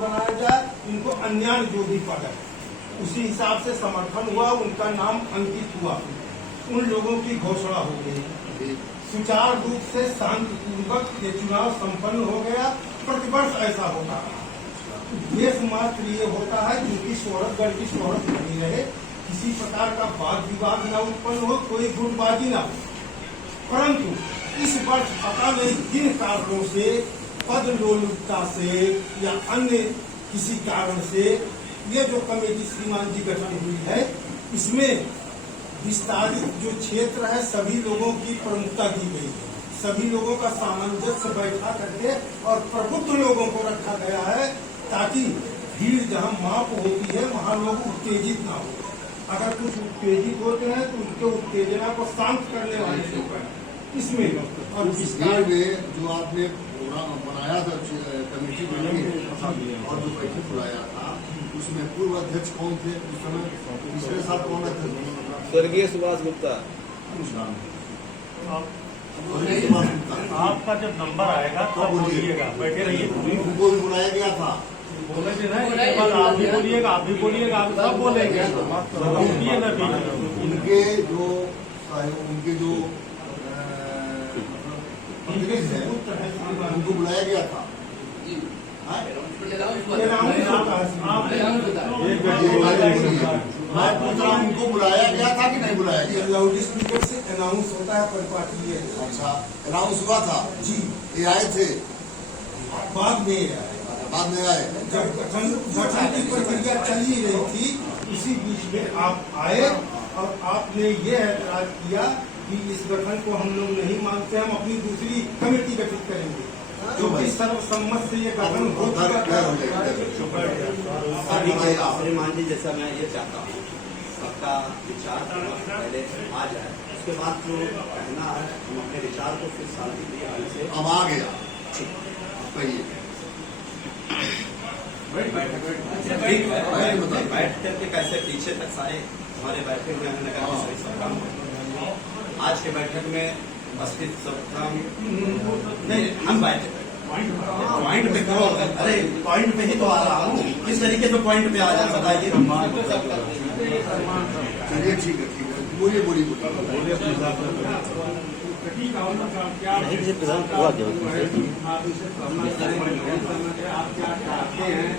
बनाया जाए, इनको अन्य जो भी पद है उसी हिसाब से समर्थन हुआ, उनका नाम अंकित हुआ, उन लोगों की घोषणा हो गई। सुचारू रूप से शांतिपूर्वक ये चुनाव संपन्न हो गया। प्रतिवर्ष ऐसा होता रहा। उद्देश्य मात्र ये होता है कि उनकी शोहरतगढ़ की शोहरत बनी रहे, किसी प्रकार का वाद विवाद न उत्पन्न हो, कोई गुटबाजी न हो। परंतु इस वर्ष पता नहीं किन कारणों से, पद लोलुपता से या अन्य किसी कारण से ये जो कमेटी श्रीमान जी गठन हुई है, इसमें विस्तारित जो क्षेत्र है सभी लोगों की प्रमुखता की गई है, सभी लोगों का सामंजस्य बैठा करके और प्रबुद्ध लोगों को रखा गया है, ताकि भीड़ जहां माप होती है वहां लोग उत्तेजित ना हो। अगर कुछ उत्तेजित होते हैं तो उनके उत्तेजना को शांत करने वाले लोग हैं इसमें। और विस्तार में जो आपने प्रोग्राम बनाया था, कमेटी बनाई है और जो बैठक बुलाया था, उसमें पूर्व अध्यक्ष कौन थे उस समय? पिछले साल कौन थे? स्वर्गीय सुभाष गुप्ता। आपका जब नंबर आएगा तो बोलिएगा, बैठे रहिए। उनको भी बुलाया गया था, बोले थे ना, इसके बाद आप भी बोलिएगा, आप भी बोलिएगा, आप सब बोलेंगे। उनके जो उनको बुलाया गया था। मैं पूछ रहा हूँ, उनको बुलाया गया था कि नहीं बुलाया गया? लाउड स्पीकर से अनाउंस होता है परिपाटी। अच्छा, अनाउंस हुआ था जी, ये आए थे, बाद में बाद में आए। जब गठन की प्रक्रिया चल ही रही थी, उसी बीच में आप आए और आपने ये ऐतराज किया कि इस गठन को हम लोग नहीं मानते, हम अपनी दूसरी कमेटी गठित करेंगे, जो कि सर्वसम्मत से ये गठन हो चुका था। श्रीमान जी, जैसा मैं ये चाहता हूँ सबका विचार पहले आ जाए, उसके बाद जो कहना है हम अपने विचार को फिर शांति प्रिय से। अब आ गया, कहिए। बैठ करके कैसे पीछे तक सारे हमारे बैठे हुए हैं नगर के सभी सब। आज के बैठक में उपस्थित सब नहीं, हम बैठे पॉइंट पे करो। अरे पॉइंट पे ही तो आ रहा हूँ, किस तरीके से पॉइंट पे आ जाए बताइए। चलिए ठीक है, बोलिए बोलिए बोलिए। आप क्या चाहते हैं,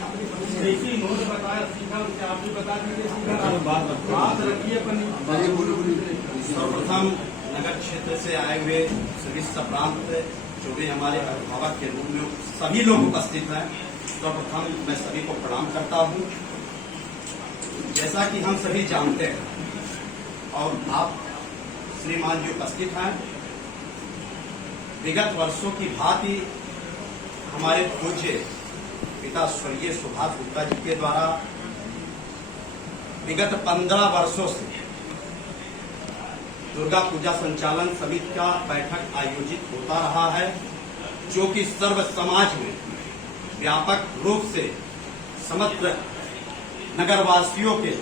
नोट बताया सीखा, उससे आप भी बता दीजिए। बात रखिए अपनी। सर्वप्रथम नगर क्षेत्र से आए हुए सभी प्रांत जो भी हमारे अभिभावक के रूप में सभी लोग उपस्थित हैं, सर्वप्रथम मैं सभी को प्रणाम करता हूं। जैसा कि हम सभी जानते हैं और आप श्रीमान जी उपस्थित हैं, विगत वर्षों की भांति हमारे पूज्य पिता स्वर्गीय सुभाष गुप्ता जी के द्वारा विगत 15 वर्षों से दुर्गा पूजा संचालन समिति का बैठक आयोजित होता रहा है, जो कि सर्व समाज में व्यापक रूप से समग्र नगरवासियों के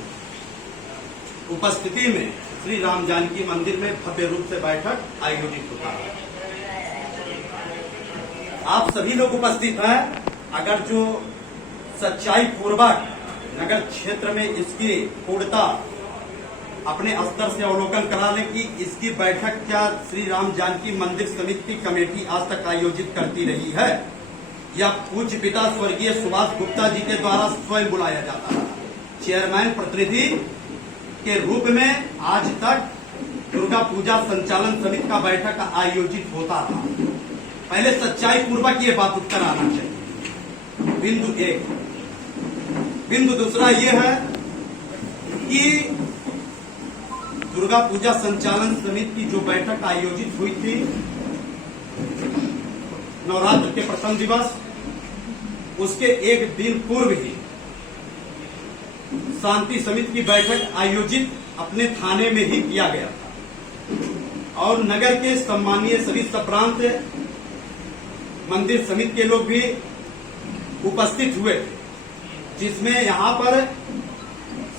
उपस्थिति में श्री राम जानकी मंदिर में भव्य रूप से बैठक आयोजित होता है। आप सभी लोग उपस्थित हैं। अगर जो सच्चाई पूर्वक नगर क्षेत्र में इसकी पूर्णता अपने स्तर से अवलोकन करा लें कि इसकी बैठक क्या श्री राम जानकी मंदिर समिति की कमेटी आज तक आयोजित करती रही है या पूज्य पिता स्वर्गीय सुभाष गुप्ता जी के द्वारा स्वयं बुलाया जाता है। चेयरमैन प्रतिनिधि के रूप में आज तक दुर्गा पूजा संचालन समिति का बैठक आयोजित होता था। पहले सच्चाई पूर्वक ये बात उत्तर आना चाहिए। बिंदु एक। बिंदु दूसरा ये है कि दुर्गा पूजा संचालन समिति की जो बैठक आयोजित हुई थी नवरात्र के प्रथम दिवस, उसके एक दिन पूर्व ही शांति समिति की बैठक आयोजित अपने थाने में ही किया गया था और नगर के सम्मानीय सभी सप्रांत मंदिर समिति के लोग भी उपस्थित हुए थे, जिसमें यहाँ पर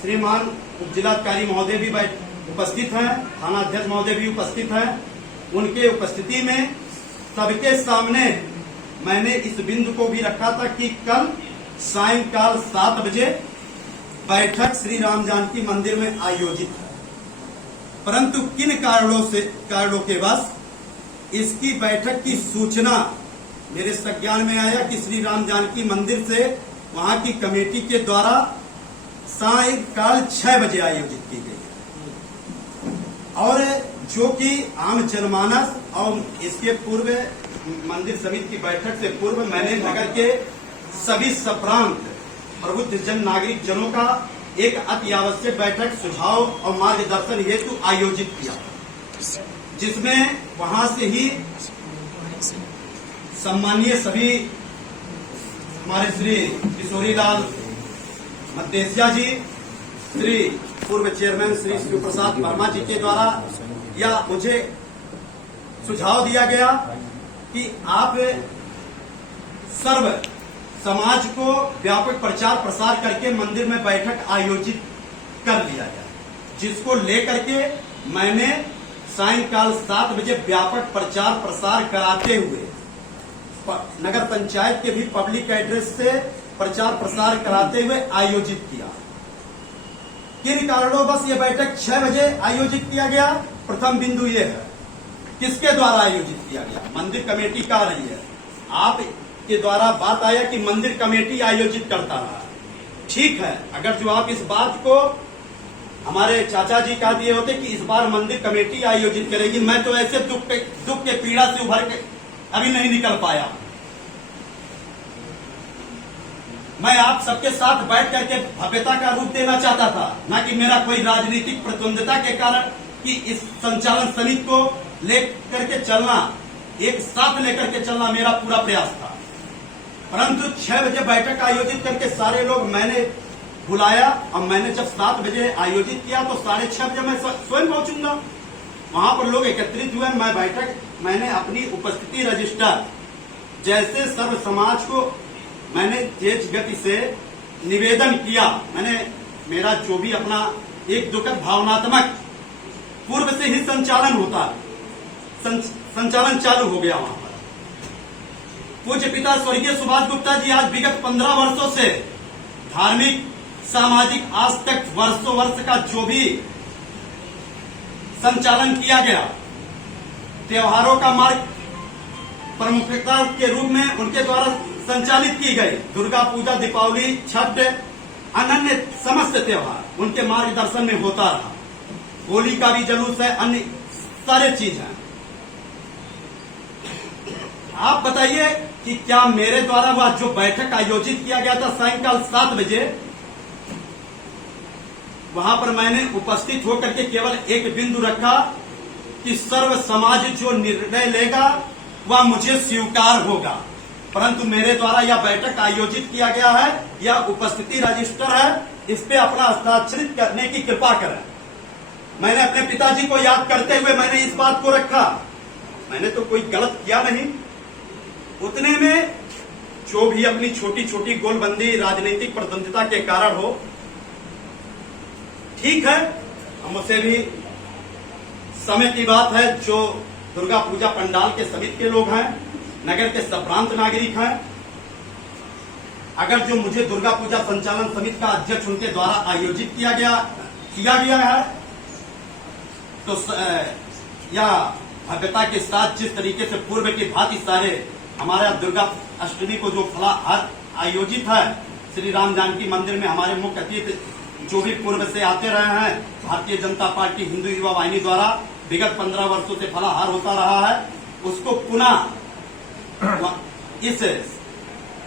श्रीमान उप जिलाधिकारी महोदय भी उपस्थित हैं, थाना अध्यक्ष महोदय भी उपस्थित हैं। उनके उपस्थिति में सबके सामने मैंने इस बिंदु को भी रखा था कि कल सायंकाल 7 बजे बैठक श्री राम जानकी मंदिर में आयोजित है, परंतु किन कारणों के वश इसकी बैठक की सूचना मेरे संज्ञान में आया कि श्री राम जानकी मंदिर से वहां की कमेटी के द्वारा सायंकाल 6 बजे आयोजित की गई है, और जो कि आम जनमानस और इसके पूर्व मंदिर समिति की बैठक से पूर्व मैंने नगर के सभी सप्रांत प्रबुद्ध जन नागरिक जनों का एक अति आवश्यक बैठक सुझाव और मार्गदर्शन हेतु आयोजित किया, जिसमें वहां से ही सम्मानीय सभी हमारे श्री किशोरीलाल मद्देसिया जी, श्री पूर्व चेयरमैन श्री शिव प्रसाद वर्मा जी के द्वारा या मुझे सुझाव दिया गया कि आप सर्व समाज को व्यापक प्रचार प्रसार करके मंदिर में बैठक आयोजित कर लिया जाए, जिसको लेकर के मैंने सायंकाल 7 बजे व्यापक प्रचार प्रसार कराते हुए नगर पंचायत के भी पब्लिक एड्रेस से प्रचार प्रसार कराते हुए आयोजित किया। किन कारणों बस ये बैठक 6 बजे आयोजित किया गया? प्रथम बिंदु ये है, किसके द्वारा आयोजित किया गया? मंदिर कमेटी का रही है। आप के द्वारा बात आया कि मंदिर कमेटी आयोजित करता रहा। ठीक है, अगर जो आप इस बात को हमारे चाचा जी कह दिए होते कि इस बार मंदिर कमेटी आयोजित करेगी, मैं तो ऐसे दुख के पीड़ा से उभर के अभी नहीं निकल पाया। मैं आप सबके साथ बैठ करके भव्यता का रूप देना चाहता था, न कि मेरा कोई राजनीतिक प्रतिद्वंदिता के कारण कि इस संचालन समिति को लेकर के चलना, एक साथ लेकर के चलना मेरा पूरा प्रयास था। परंतु 6 बजे बैठक आयोजित करके सारे लोग मैंने बुलाया, और मैंने जब 7 बजे आयोजित किया तो 6:30 बजे मैं स्वयं पहुंचूंगा। वहां पर लोग एकत्रित हुए। मैंने अपनी उपस्थिति रजिस्टर जैसे सर्व समाज को मैंने तेज गति से निवेदन किया। मेरा जो भी अपना एक दुखद भावनात्मक पूर्व से ही संचालन होता, संचालन चालू हो गया। वहां पर पूज्य पिता स्वर्गीय सुभाष गुप्ता जी आज विगत 15 वर्षों से धार्मिक सामाजिक आज तक वर्षों वर्ष का जो भी संचालन किया गया, त्योहारों का मार्ग प्रमुखता के रूप में उनके द्वारा संचालित की गई। दुर्गा पूजा, दीपावली, छठ, अन्य समस्त त्योहार उनके मार्गदर्शन में होता रहा। होली का भी जुलूस है, अन्य सारे चीज हैं। आप बताइए कि क्या मेरे द्वारा वह जो बैठक आयोजित किया गया था सायंकाल 7 बजे, वहां पर मैंने उपस्थित होकर के केवल एक बिंदु रखा कि सर्व समाज जो निर्णय लेगा वह मुझे स्वीकार होगा। परंतु मेरे द्वारा यह बैठक आयोजित किया गया है, यह उपस्थिति रजिस्टर है, इस पे अपना हस्ताक्षरित करने की कृपा करें। मैंने अपने पिताजी को याद करते हुए मैंने इस बात को रखा। मैंने तो कोई गलत किया नहीं। उतने में जो भी अपनी छोटी छोटी गोलबंदी राजनीतिक प्रतिद्वंदिता के कारण हो, ठीक है, हम उसे भी समय की बात है। जो दुर्गा पूजा पंडाल के समिति के लोग हैं, नगर के सप्रांत नागरिक हैं, अगर जो मुझे दुर्गा पूजा संचालन समिति का अध्यक्ष उनके द्वारा आयोजित किया गया है, तो या भव्यता के साथ जिस तरीके से पूर्व की भांति सारे हमारा दुर्गा अष्टमी को जो फलाहार आयोजित है श्री राम जानकी मंदिर में, हमारे मुख्य अतिथि जो भी पूर्व से आते रहे हैं, भारतीय जनता पार्टी हिंदू युवा वाहिनी द्वारा विगत 15 वर्षों से फलाहार होता रहा है, उसको पुनः इस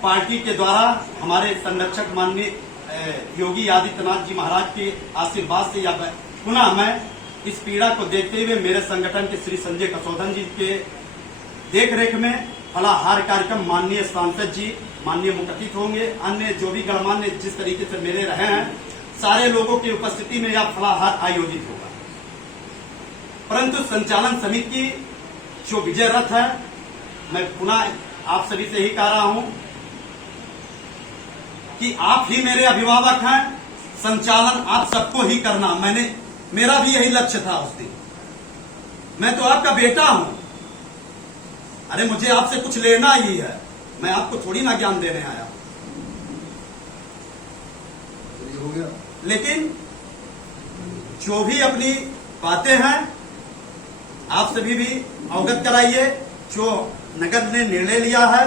पार्टी के द्वारा हमारे संरक्षक माननीय योगी आदित्यनाथ जी महाराज के आशीर्वाद से या पुनः मैं इस पीड़ा को देखते हुए मेरे संगठन के श्री संजय कसौधन जी के देखरेख में फलाहार कार्यक्रम माननीय सांसद जी, माननीय मुख्य अतिथि होंगे, अन्य जो भी गणमान्य जिस तरीके से मेरे रहे हैं, सारे लोगों की उपस्थिति में यह फलाहार आयोजित होगा। परंतु संचालन समिति की जो विजय रथ है, मैं पुनः आप सभी से ही कह रहा हूं कि आप ही मेरे अभिभावक हैं, संचालन आप सबको ही करना। मेरा भी यही लक्ष्य था उस दिन। मैं तो आपका बेटा हूं। अरे मुझे आपसे कुछ लेना ही है, मैं आपको थोड़ी ना ज्ञान देने आया। गया। लेकिन जो भी अपनी बातें हैं आप सभी भी अवगत कराइए। जो नगर ने निर्णय लिया है,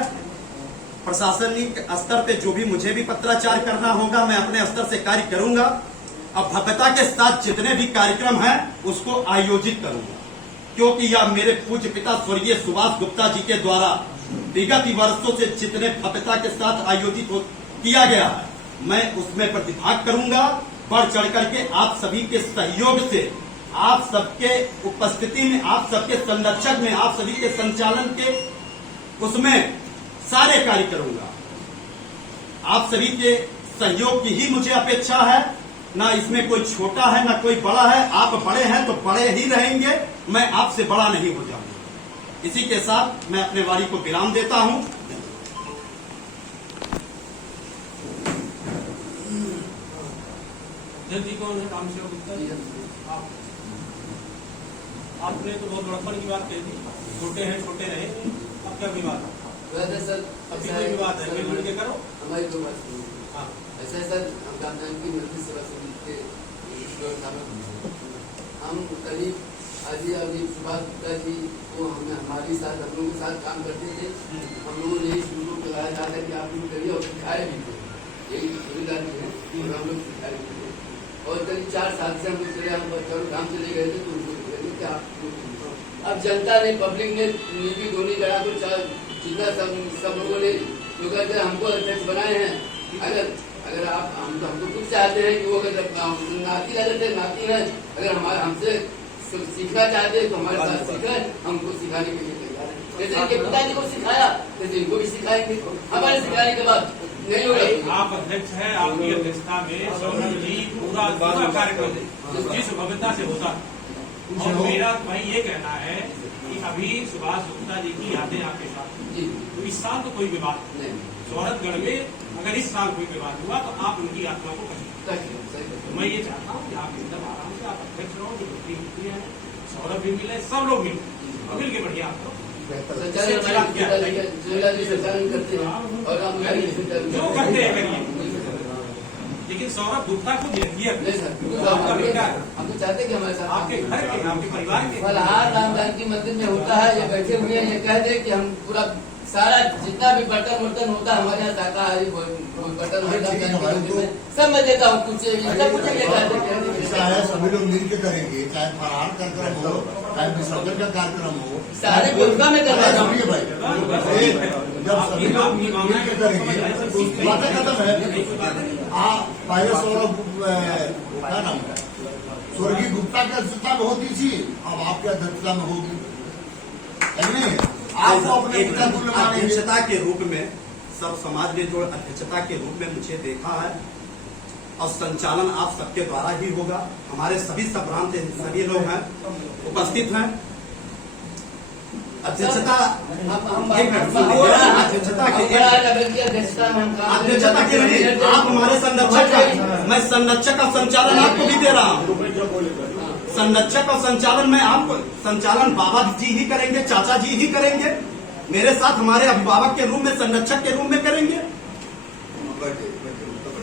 प्रशासनिक स्तर पे जो भी मुझे भी पत्राचार करना होगा मैं अपने स्तर से कार्य करूंगा। अब भव्यता के साथ जितने भी कार्यक्रम हैं उसको आयोजित करूंगा, क्योंकि यह मेरे पूज्य पिता स्वर्गीय सुभाष गुप्ता जी के द्वारा विगत वर्षों से जितने भव्यता के साथ आयोजित किया गया है मैं उसमें प्रतिभाग करूंगा। बढ़ चढ़ करके आप सभी के सहयोग से, आप सबके उपस्थिति में, आप सबके संरक्षक में, आप सभी के संचालन के उसमें सारे कार्य करूंगा। आप सभी के सहयोग की ही मुझे अपेक्षा है, ना इसमें कोई छोटा है ना कोई बड़ा है। आप बड़े हैं तो बड़े ही रहेंगे, मैं आपसे बड़ा नहीं हो जाऊंगा। इसी के साथ मैं अपने वाणी को विराम देता हूं। जल्दी कौन है काम से आप? आपने तो बहुत बड़प्पन की बात कह दी, छोटे हैं छोटे रहे, अब क्या विवाद है? वैसे सर अभी कोई विवाद है मिल के करो। हमारी तो बात सुनिए। हाँ, ऐसा है सर, हम गांधी की मिलती सेवा समिति के व्यवस्था में हम करीब अभी सुभाष गुप्ता जी को हमें हमारे साथ हम लोगों के साथ काम करते थे। हम लोगों ने यही शुरू कराया जाता है कि आप लोग करिए और सिखाए भी थे, यही सुविधा थी और हम लोग सिखाए भी थे। और करीब 4 साल से हम लोग चले, हम बच्चों काम चले गए थे तो उनको क्या आप अब जनता ने, पब्लिक ने नीति दोनों लड़ा को जितना सब लोगों ने जो कहते हैं हमको अध्यक्ष बनाए हैं। अगर आप हम तो खुद चाहते हैं कि वो अगर नाती रहते नाती है, अगर हमारे हमसे सीखना चाहते हैं तो हमारे साथ सीखें, हमको सिखाने के लिए तैयार है। जैसे इनके पिताजी को सिखाया जैसे इनको भी सिखाएंगे। हमारे सिखाने के बाद नहीं होगा। आप अध्यक्ष हैं, आपकी अध्यक्षता में सौरभ जी पूरा कार्यक्रम जिस भव्यता से होता है। और मेरा भाई ये कहना है कि अभी सुभाष गुप्ता जी की यादें आपके साथ, तो इस साल तो कोई विवाद नहीं। सौरभगढ़ में अगर इस साल कोई विवाद हुआ तो आप उनकी आत्मा को कहें। तो मैं ये चाहता हूँ कि आप एकदम आराम से आप अध्यक्ष रहो, जो व्यक्ति मिलती है सौरभ भी मिले, सब लोग मिले और मिल के बढ़िया आप जो करते हैं करिए। लेकिन सौरभ गुप्ता को मिलिए आपका बेटा है, हम तो चाहते कि हमारे साथ आपके घर के, आपके परिवार के। फलहार राम जानकी मंदिर में होता है, ये बैठे हुए हैं, ये कह दे कि हम पूरा सारा जितना भी बर्तन वर्तन होता है हमारे यहाँ शाकाहारी बर्तन सब मैं देता हूँ। कुछ ऐसा है, सभी लोग मिल के करेंगे, चाहे फरार कार्यक्रम हो, चाहे विसर्जन का कार्यक्रम हो, सारे भूमिका में करवा भाई। जब सभी लोग मिल के करेंगे तो बातें खत्म है। आप पहले सौरभ क्या नाम है, स्वर्गीय गुप्ता की अध्यक्षता में होती थी, अब आपकी अध्यक्षता में होगी। आपको अपने अध्यक्षता के रूप में सब समाज ने जो अध्यक्षता के रूप में मुझे देखा है और संचालन आप सबके द्वारा ही होगा। हमारे सभी संभ्रांत सभी लोग हैं, उपस्थित हैं। अध्यक्षता के लिए आप हमारे संरक्षक हैं, मैं संरक्षक का संचालन आपको भी दे रहा हूँ। संरक्षक और संचालन में आपको संचालन बाबा जी ही करेंगे, चाचा जी ही करेंगे, मेरे साथ हमारे अभिभावक के रूप में, संरक्षक के रूप में करेंगे।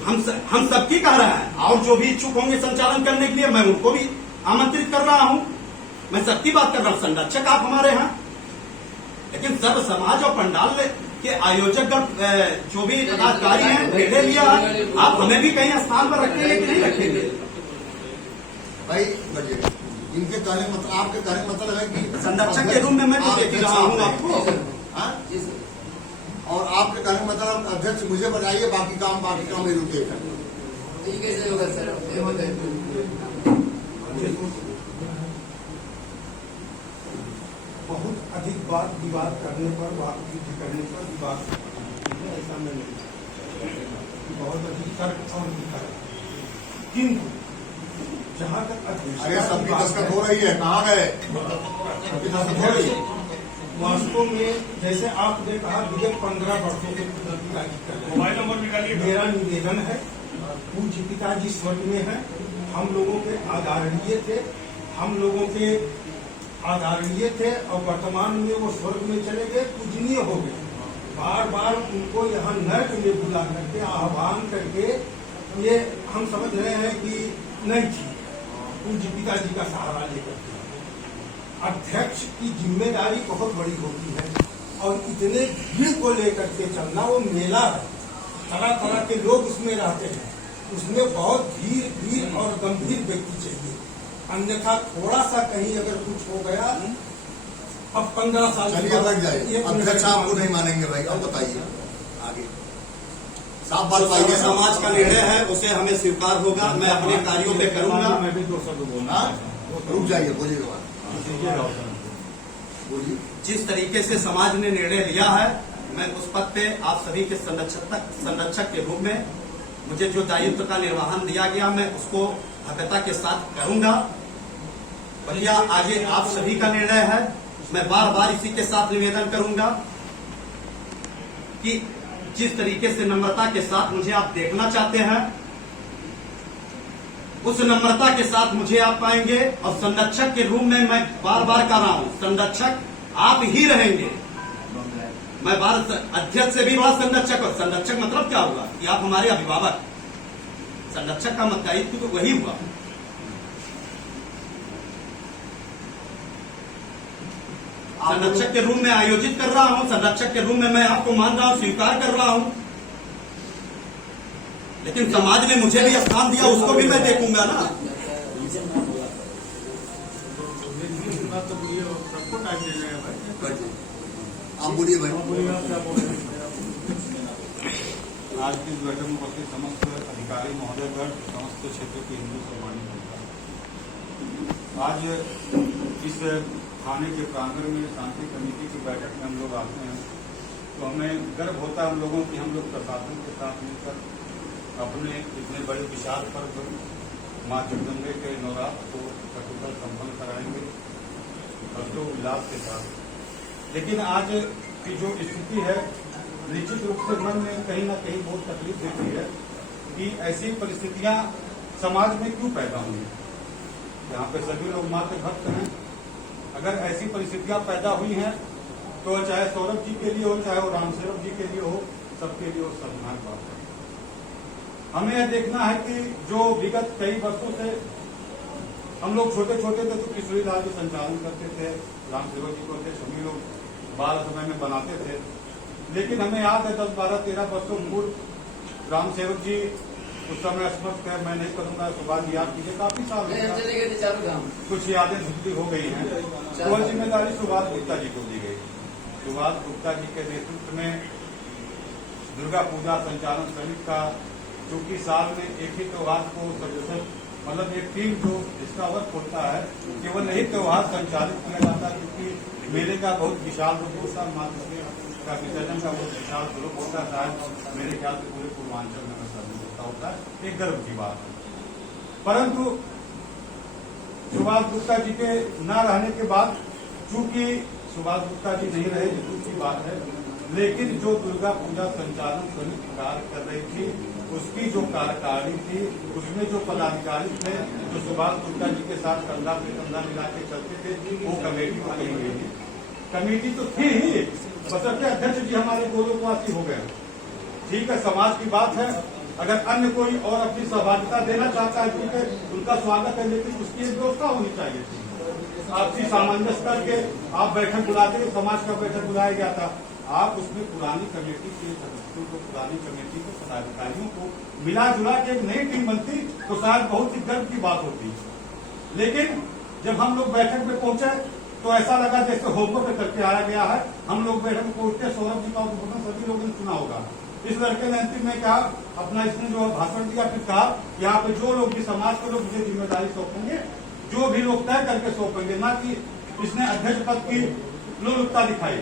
हम सबकी कह रहे हैं और जो भी इच्छुक होंगे संचालन करने के लिए मैं उनको भी आमंत्रित कर रहा हूं। मैं सबकी बात कर रहा हूं, संरक्षक आप हमारे हैं, लेकिन सर्व समाज और पंडाल के आयोजक जो भी पदाधिकारी हैं निर्णय लिया है, आप हमें भी कहीं स्थान पर रखेंगे कि नहीं रखेंगे? भाई बजट इनके कहने मतलब, आपके कहने मतलब है कि संरक्षक के रूप में मैं तो देख रहा हूँ आपको। और आपके कहने मतलब अध्यक्ष मुझे बनाइए, बाकी काम मेरे रुके। कैसे होगा सर? बहुत अधिक बात विवाद करने पर, युद्ध करने पर विवाद ऐसा मैं नहीं, बहुत अधिक तर्क और वितर्क। किंतु जहाँ तक अरे सबकी दस्तखत हो रही है, कहाँ गए? सबकी दस्तखत हो रही है। वास्तव में जैसे आपने कहा विगत 15 वर्षों से मोबाइल नंबर निकालिए। मेरा निवेदन है, पूज्य पिताजी स्वर्ग में है, हम लोगों के आदरणीय थे, हम लोगों के आदरणीय थे और वर्तमान में वो स्वर्ग में चले गए, पूजनीय हो गए। बार बार उनको यहाँ नर्क में बुला करके आह्वान करके ये हम समझ रहे हैं कि नहीं थी, पूज्य पिताजी का सहारा लेकर के। अध्यक्ष की जिम्मेदारी बहुत बड़ी होती है और इतने भीड़ को लेकर के चलना, वो मेला है, तरह तरह के लोग उसमें रहते हैं, उसमें बहुत धीर और गंभीर व्यक्ति चाहिए, अन्यथा थोड़ा सा कहीं अगर कुछ हो गया, अब 15 साल चलिए लग जाए। अध्यक्ष आपको नहीं मानेंगे भाई, अब बताइए आगे साफ बात पाइए। समाज का निर्णय है, उसे हमें स्वीकार होगा। मैं अपने कार्यों पे करूंगा। मैं भी 2 शब्द बोलना रुक जाइए, बोलिए बोलिए। जिस तरीके से समाज ने निर्णय लिया है, मैं उस पद पे आप सभी के संरक्षक के रूप में मुझे जो दायित्व का निर्वहन दिया गया, मैं उसको भव्यता के साथ करूंगा। भैया आगे आप सभी का निर्णय है। मैं बार बार इसी के साथ निवेदन करूंगा कि जिस तरीके से नम्रता के साथ मुझे आप देखना चाहते हैं, उस नम्रता के साथ मुझे आप पाएंगे। और संरक्षक के रूप में मैं बार बार कर रहा हूं, संरक्षक आप ही रहेंगे। मैं भारत अध्यक्ष से भी बड़ा संरक्षक, और संरक्षक मतलब क्या हुआ कि आप हमारे अभिभावक। संरक्षक का दायित्व तो वही हुआ। संरक्षक के रूप में आयोजित कर रहा हूं, संरक्षक के रूप में मैं आपको मान रहा हूं, स्वीकार कर रहा हूं। लेकिन समाज ने मुझे भी स्थान दिया, उसको भी मैं देखूंगा ना। आप बोलिए भाई। आज की बैठक में उपस्थित समस्त अधिकारी महोदयगण, समस्त क्षेत्र के हिंदू सम्मानित होता। आज इस थाने के प्रांगण में शांति कमेटी की बैठक में हम लोग आते हैं तो हमें गर्व होता है हम लोगों की, हम लोग प्रशासन के साथ मिलकर अपने इतने बड़े विशाल पर्व माँ जगदम्बे के नवरात्र को सकुशल संपन्न कराएंगे हर्षोल्लास के साथ। लेकिन आज की जो स्थिति है, निश्चित रूप से मन में कहीं ना कहीं बहुत तकलीफ देती है कि ऐसी परिस्थितियां समाज में क्यों पैदा हुई। यहाँ पे सभी लोग माँ के भक्त हैं। अगर ऐसी परिस्थितियां पैदा हुई हैं तो चाहे सौरभ जी के लिए हो, चाहे वो रामसेवक जी के लिए हो, सबके लिए वो शर्मनाक बात है। हमें यह देखना है कि जो विगत कई वर्षों से हम लोग छोटे छोटे थे तो किशोरी लाल जी संचालन करते थे, रामसेवक जी को थे, सभी लोग बाल समय में बनाते थे। लेकिन हमें याद है 10, 12, 13 वर्षों पूर्व रामसेवक जी उस समय स्मृत है, मैं नहीं करूंगा, सुभाष याद कीजिए, काफी साल कुछ यादें धुंधली हो गई हैं। तो जिम्मेदारी सुभाष गुप्ता जी को दी गई। सुभाष गुप्ता जी के नेतृत्व में दुर्गा पूजा संचालन समिति का, चूंकि साल में एक ही त्योहार को सकुशल, मतलब एक टीम जो इसका वर्क होता है, केवल यही त्योहार संचालित किया जाता है, क्योंकि मेले का बहुत विशाल रूप होता है, माता का विसर्जन का बहुत विशाल स्वरूप होता है। शायद मेरे ख्याल से पूरे पूर्वांचल में विसर्जन होता है, एक गर्व की बात है। परंतु सुभाष गुप्ता जी के न रहने के बाद, चूंकि सुभाष गुप्ता जी नहीं रहे, ये दूसरी बात है, लेकिन जो दुर्गा पूजा संचालन समिति कार्य कर रही थी, उसकी जो कार्यकारिणी थी, उसमें जो पदाधिकारी थे, जो सुभाष गुप्ता जी के साथ कंधा से कंधा मिला के चलते थे, वो कमेटी बनाई हुई थी। कमेटी तो थी ही, बशर्ते अध्यक्ष जी हमारे गोलोकवासी हो गए। ठीक है, समाज की बात है। अगर अन्य कोई और अपनी सहभागिता देना चाहता है, ठीक है, उनका स्वागत है, लेकिन उसकी एक व्यवस्था होनी चाहिए थी। आपसी सामंजस्य करके आप बैठक बुलाते, समाज का बैठक बुलाया गया था, आप उसमें पुरानी कमेटी के सदस्यों को, पुरानी कमेटी के पदाधिकारियों को मिला जुला के एक नई टीम बनती तो शायद बहुत ही गर्व की बात होती। लेकिन जब हम लोग बैठक में पहुंचे तो ऐसा लगा जैसे होमवर्क करके आया गया है। हम लोग बैठक में पहुंचते, सौरभ जी का उद्बोधन सभी लोगों ने सुना होगा। इस लड़के ने अंतिम में कहा, अपना इसने जो भाषण दिया, फिर कहा यहाँ पे जो लोग भी समाज के लोग मुझे जिम्मेदारी सौंपेंगे, जो भी लोग तय करके सौंपेंगे, ना कि इसने अध्यक्ष पद की लोलुपता दिखाई,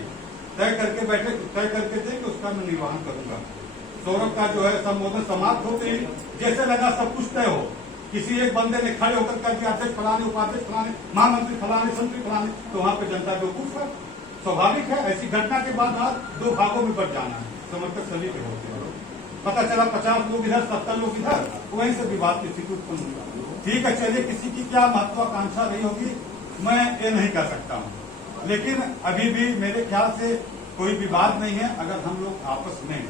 तय करके बैठे, तय करके दे कि उसका मैं निर्वहन करूंगा। सौरभ का जो है संबोधन समाप्त होते ही जैसे लगा सब कुछ तय हो, किसी एक बंदे ने खड़े होकर कर दिया अध्यक्ष फलाने, उपाध्यक्ष फलाने, महामंत्री फलाने, मंत्री फलाने, तो वहां पे जनता बेवकूफ है। स्वाभाविक है, ऐसी घटना के बाद आज 2 भागों में बढ़ जाना है। समर्थक सभी के होते हैं, पता चला 50 लोग इधर, 70 लोग इधर, वहीं से विवाद की स्थिति उत्पन्न हुई। ठीक है, चलिए, किसी की क्या महत्वाकांक्षा रही होगी मैं ये नहीं कह सकता हूँ, लेकिन अभी भी मेरे ख्याल से कोई विवाद नहीं है। अगर हम लोग आपस में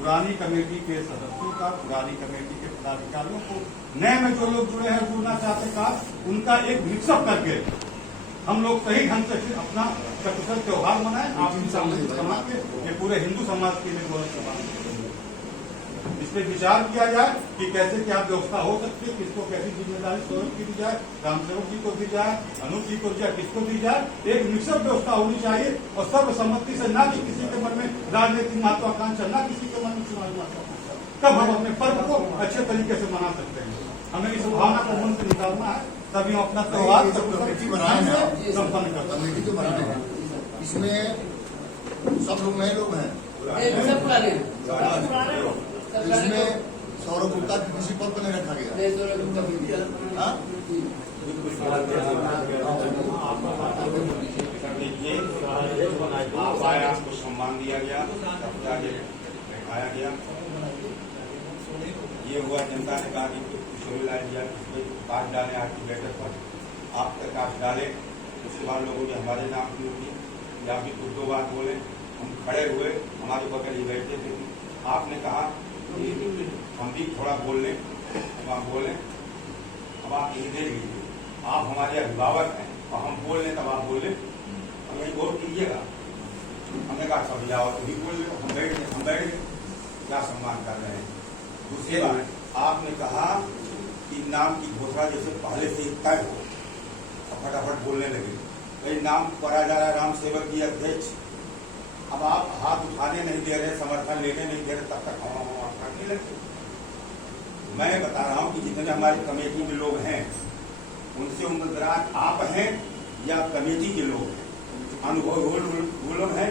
पुरानी कमेटी के सदस्यों का, पुरानी कमेटी के पदाधिकारियों को, नए में जो लोग जुड़े हैं, जुड़ना चाहते का, उनका एक मिक्सअप करके हम लोग सही ढंग से अपना सकुशल त्योहार मनाएं। आपसी सामाजिक समाज के, ये पूरे हिंदू समाज के लिए गौरव समाज इस पे विचार किया जाए कि कैसे क्या व्यवस्था हो सकती है, किसको कैसी जिम्मेदारी स्वरूप की दी जाए, रामसेवक जी को दी जाए, अनूप जी को दी जाए, किसको दी जाए। एक मिक्सअप व्यवस्था होनी चाहिए और सर्वसम्मति से, ना कि किसी के मन में राजनीतिक महत्वाकांक्षा, ना किसी के मन में चुनावी महत्वाकांक्षा, तब हम अपने पर्व को अच्छे तरीके से मना सकते हैं। हमें इस भावना को मन से निकालना है, तभी हम अपना त्योहार कमेटी बनाए हैं, संपन्न कर सकते कमेटी जो बनाए हैं, इसमें सब लोग नए लोग हैं। सब पुराने हैं। इसमें सौरभ गुप्ता की किसी पद पर नहीं रखा गया। हाँ? देखिए, आप आए, आपको सम्मान दिया गया, सबसे आगे बैठाया गया। ये हुआ, जनता ने कहा कि किशोरी लाल दिया, काट डाले आपकी बैठक पर, आप तक काट डाले। उसके बाद लोगों ने हमारे नाम की की, या भी कुछ दो बात बोले, हम खड़े हुए, हमारे बगल ही बैठे थे। आपने कहा कि हम भी थोड़ा बोल लें, अब आप बोलें। अब आप यही दे लीजिए, आप हमारे अभिभावक हैं और हम बोल लें तब आप बोले, अब यही गौर कीजिएगा। हमने कहा सब जाओ, तो भी बोल लो, हम बैठ गए, क्या सम्मान कर रहे हैं। दूसरी बात, आपने कहा कि नाम की घोषणा जैसे पहले से ही तय हो, फटाफट बोलने लगे। भाई नाम पढ़ा जा रहा है, राम सेवक जी अध्यक्ष। अब आप हाथ उठाने नहीं दे रहे, समर्थन लेने नहीं दे रहे, तब तक हम नहीं लगते। मैं बता रहा हूं कि जितने हमारी कमेटी में लोग हैं, उनसे उम्रदराज आप हैं या कमेटी के लोग हैं, अनुभव वो लोग हैं।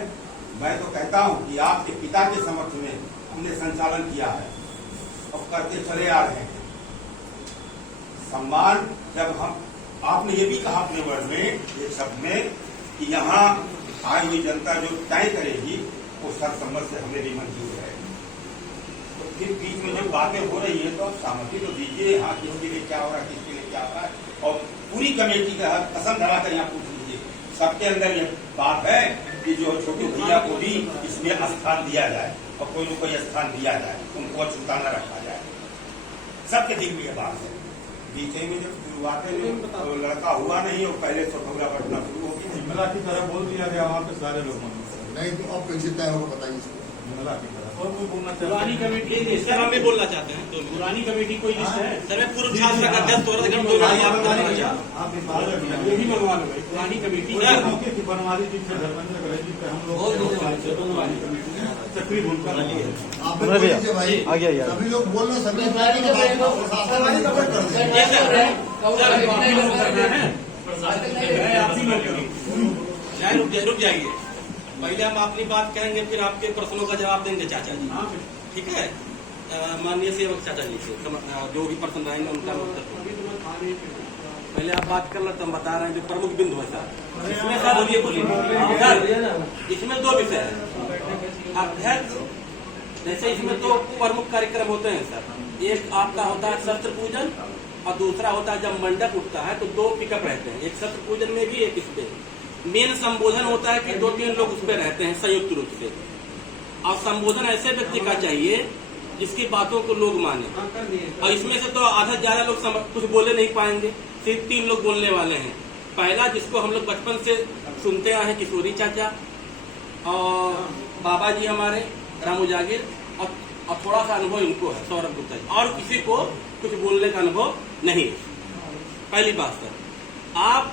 मैं तो कहता हूं कि आपके पिता के समर्थन में हमने संचालन किया है और करते चले आ रहे हैं। सम्मान, जब हम, आपने ये भी कहा अपने वर्ड में, एक शब्द में, कि यहाँ आई हुई जनता जो तय करेगी वो सर्वसम्मत से हमें भी मंजूर है। तो फिर बीच में जब बातें हो रही है तो आप सहमति तो दीजिए, हाँ किसके लिए क्या हो रहा है, किसके लिए क्या हो रहा है, और पूरी कमेटी का कसम धरा कर यहाँ पूछ लीजिए। सबके अंदर ये बात है कि जो छोटे भैया को भी इसमें स्थान दिया जाए और कोई न कोई स्थान दिया जाए, उनको अछूता न रखा जाए। सबके दिल में ये बात है। बीचे में जब शुरुआत में तो लड़का हुआ नहीं और पहले फोटोग्राफ बढ़ना शुरू हो गया, जिमला की तरह बोल दिया गया, वहाँ पे सारे लोग नहीं तो अब कैसे तय होगा बताइए। जिमला की तरह और कोई बोलना पुरानी कमेटी, सर हम भी बोलना चाहते हैं। तो पुरानी कमेटी कोई लिस्ट है सर? मैं पूर्व छात्र का अध्यक्ष तो ये भी मंगवा लो भाई, पुरानी कमेटी बनवाली जी से धर्मेंद्र गणेश जी पे हम लोग सक्रिय भूमिका आप भाई, सभी लोग बोल रहे, सभी रुक जाइए, पहले हम अपनी बात कहेंगे, फिर आपके प्रश्नों का जवाब देंगे चाचा जी। ठीक है, माननीय सेवक चाचा जी से जो भी प्रश्न रहेंगे उनका उत्तर। पहले आप बात कर लो, तो हम बता रहे हैं जो प्रमुख बिंदु है सर इसमें। सर बोलिए सर, इसमें दो विषय है अध्यक्ष, जैसे इसमें दो प्रमुख कार्यक्रम होते हैं सर। एक आपका होता है शस्त्र पूजन और दूसरा होता है जब मंडप उठता है तो दो पिकअप रहते हैं, एक शस्त्र पूजन में भी, एक इस पे। मेन संबोधन होता है कि 2-3 लोग उस पर रहते हैं संयुक्त रूप से, और संबोधन ऐसे व्यक्ति का चाहिए जिसकी बातों को लोग माने। और इसमें से तो आधा ज्यादा लोग कुछ बोले नहीं पाएंगे, सिर्फ 3 लोग बोलने वाले हैं। पहला जिसको हम लोग बचपन से सुनते आए हैं, किशोरी चाचा और बाबा जी हमारे रामू जागीर, और थोड़ा सा अनुभव इनको है सौरभ गुप्ता जी, और किसी को कुछ बोलने का अनुभव नहीं। पहली बात सर, आप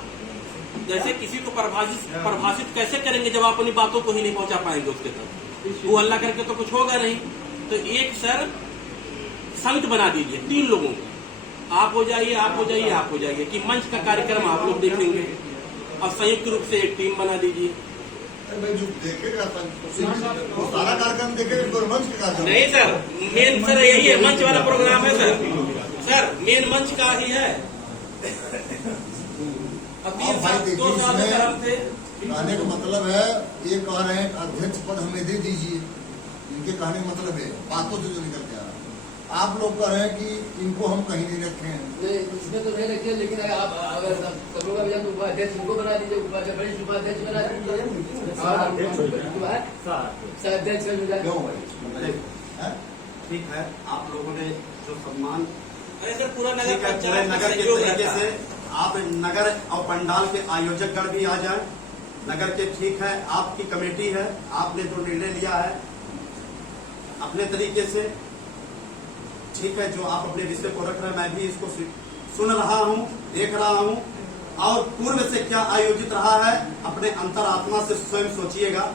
जैसे किसी को परिभाषित कैसे करेंगे जब आप अपनी बातों को ही नहीं पहुंचा पाएंगे उसके तक? वो हल्ला करके तो कुछ होगा नहीं। तो एक सर समिति बना दीजिए 3 लोगों का, आप हो जाइए, आप हो जाइए, आप हो जाइए, कि मंच का कार्यक्रम आप लोग देखेंगे, और संयुक्त रूप से एक टीम बना दीजिए। जो देखेगा वो सारा कार्यक्रम देखेगा, तो मंच का कार्यक्रम नहीं सर, मेन सर यही है, मंच वाला प्रोग्राम है सर। सर मेन मंच का ही है। कहने का मतलब है, ये कह रहे हैं अध्यक्ष पद हमें दे दीजिए, इनके कहने का मतलब है बातों से जो निकल के आ रहा है। आप लोग कह रहे हैं कि इनको हम कहीं नहीं रखे हैं। इसमें तो नहीं रखे, लेकिन आप अगर सब लोग तो उपाध्यक्ष इनको बना दीजिए, उपाध्यक्ष बना दीजिए, अध्यक्ष क्यों भाई? हैं? ठीक है, आप लोगों ने जो सम्मान अरे सर पूरा ठीक है, पूरे पंचायत नगर के सहयोग तरीके रहता से है। आप नगर और पंडाल के आयोजक गण भी आ जाएं नगर के। ठीक है, आपकी कमेटी है, आपने जो निर्णय लिया है अपने तरीके से ठीक है, जो आप अपने विषय को रख रहे हैं मैं भी इसको सुन रहा हूं, देख रहा हूं। और पूर्व से क्या आयोजित रहा है अपने अंतरात्मा से स्वयं सोचिएगा,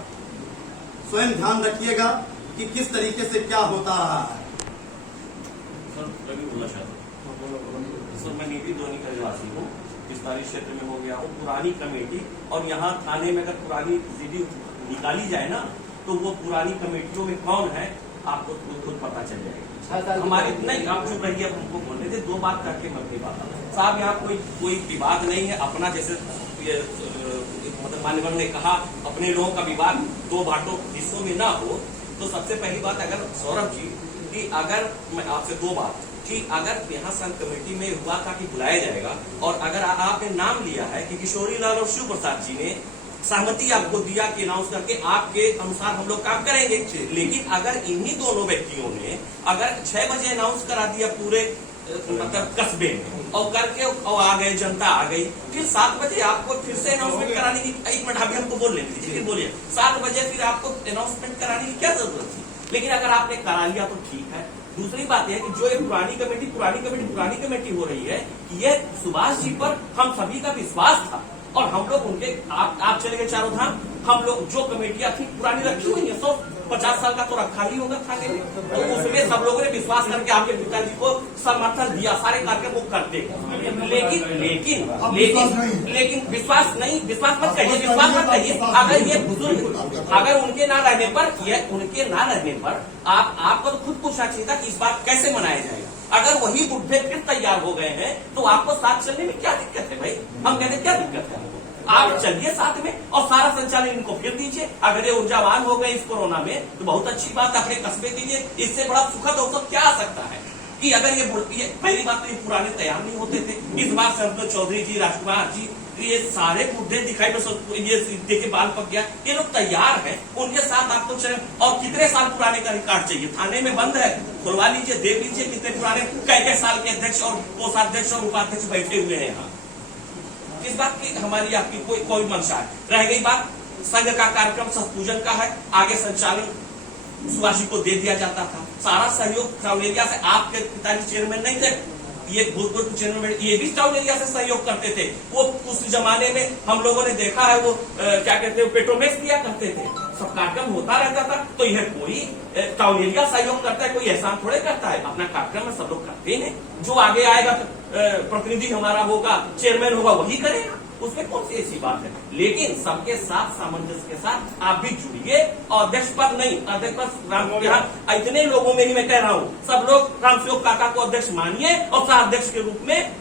स्वयं ध्यान रखिएगा कि किस तरीके से क्या होता रहा है। सर रवि बोलना चाहता हूँ। सर मैं नीति धोनी का निवासी हूँ, विस्तारित क्षेत्र में हो गया हूँ। पुरानी कमेटी और यहाँ थाने में अगर पुरानी सीडी निकाली जाए ना तो वो पुरानी कमेटियों में कौन है आपको खुद पता चल जाएगा। हमारे नहीं, आप चुप रहिए, अब हमको बोलने थे, दो बात करके मैं अपनी बात साहब, यहाँ कोई विवाद नहीं है अपना, जैसे ये मतलब मान्यवर ने कहा अपने लोगों का विवाद दो बाटों हिस्सों में ना हो। तो सबसे पहली बात अगर सौरभ जी कि अगर मैं आपसे दो बात कि अगर यहाँ संघ कमेटी में हुआ था कि बुलाया जाएगा और अगर आपने नाम लिया है कि किशोरी लाल और शिव प्रसाद जी ने सहमति आपको दिया कि अनाउंस करके आपके अनुसार हम लोग काम करेंगे, लेकिन अगर इन्हीं दोनों व्यक्तियों ने अगर 6 बजे अनाउंस करा दिया पूरे मतलब कस्बे में और करके और आ गए, जनता आ गई, फिर 7 बजे आपको फिर से अनाउंसमेंट कराने की, एक मिनट अभी हमको बोल लेने दीजिए, बोलिए 7 बजे फिर आपको अनाउंसमेंट कराने की क्या जरूरत थी। लेकिन अगर आपने करा लिया तो ठीक है। दूसरी बात यह कि जो ये पुरानी कमेटी हो रही है, ये सुभाष जी पर हम सभी का विश्वास था और हम लोग उनके आप चले गए चारों धाम, हम लोग जो कमेटियां थी पुरानी रखी हुई है, 150 साल का तो रखा ही होगा थाने में, तो उसमें सब लोगों ने विश्वास करके आपके पिताजी को समर्थन दिया, सारे कार्यक्रम वो करते। लेकिन विश्वास नहीं, विश्वास मत कहिए। अगर ये बुजुर्ग अगर उनके ना रहने पर आपको तो खुद पूछना चाहिए था कि इस बार कैसे मनाया जाएगा। अगर वही बुढ़े फिर तैयार हो गए हैं तो आपको साथ चलने में क्या दिक्कत है भाई? हम कहते क्या दिक्कत है? आप चलिए साथ में और सारा संचालन इनको फिर दीजिए। अगर ये ऊर्जावान हो गए इस कोरोना में तो बहुत अच्छी बात, अपने कस्बे दीजिए। इससे बड़ा सुखद अवसर क्या आ सकता है कि अगर ये पहली बात तो ये पुराने तैयार नहीं होते थे। इस बार संतोष चौधरी जी, राजकुमार जी, ये सारे बुढ़े दिखाई ये देखे बाल पक गया, ये लोग तैयार हैं, उनके साथ आपको चले। और कितने साल पुराने का रिकॉर्ड चाहिए? थाने में बंद है, खुलवा लीजिए, देख लीजिए कितने पुराने कई साल के अध्यक्ष और कोषाध्यक्ष और उपाध्यक्ष बैठे हुए हैं यहाँ। इस बात की हमारी आपकी कोई मंशा है। रह गई बात संघ का कार्यक्रम पूजन का है, आगे संचालन सुभाष जी को दे दिया जाता था, सारा सहयोग टाउन एरिया से। आपके पिताजी चेयरमैन नहीं थे, ये भूतपूर्व चेयरमैन, ये भी टाउन एरिया से सहयोग करते थे। वो उस जमाने में हम लोगों ने देखा है, वो क्या कहते हैं पेट्रोमेक्स दिया करते थे, सब कार्यक्रम होता रहता था। तो यह कोई टाउन एरिया सहयोग करता है, कोई एहसान थोड़े करता है, अपना कार्यक्रम में सब लोग करते हैं। जो आगे आएगा प्रतिनिधि हमारा होगा, चेयरमैन होगा, वही करेगा, उसमें कौन सी ऐसी बात है। लेकिन सबके साथ सामंजस्य के साथ आप भी जुड़िए। और अध्यक्ष पद नहीं, अध्यक्ष पद यहाँ इतने लोगों में ही मैं कह रहा हूँ, सब लोग रामसेवक काका को अध्यक्ष मानिए और सह अध्यक्ष के रूप में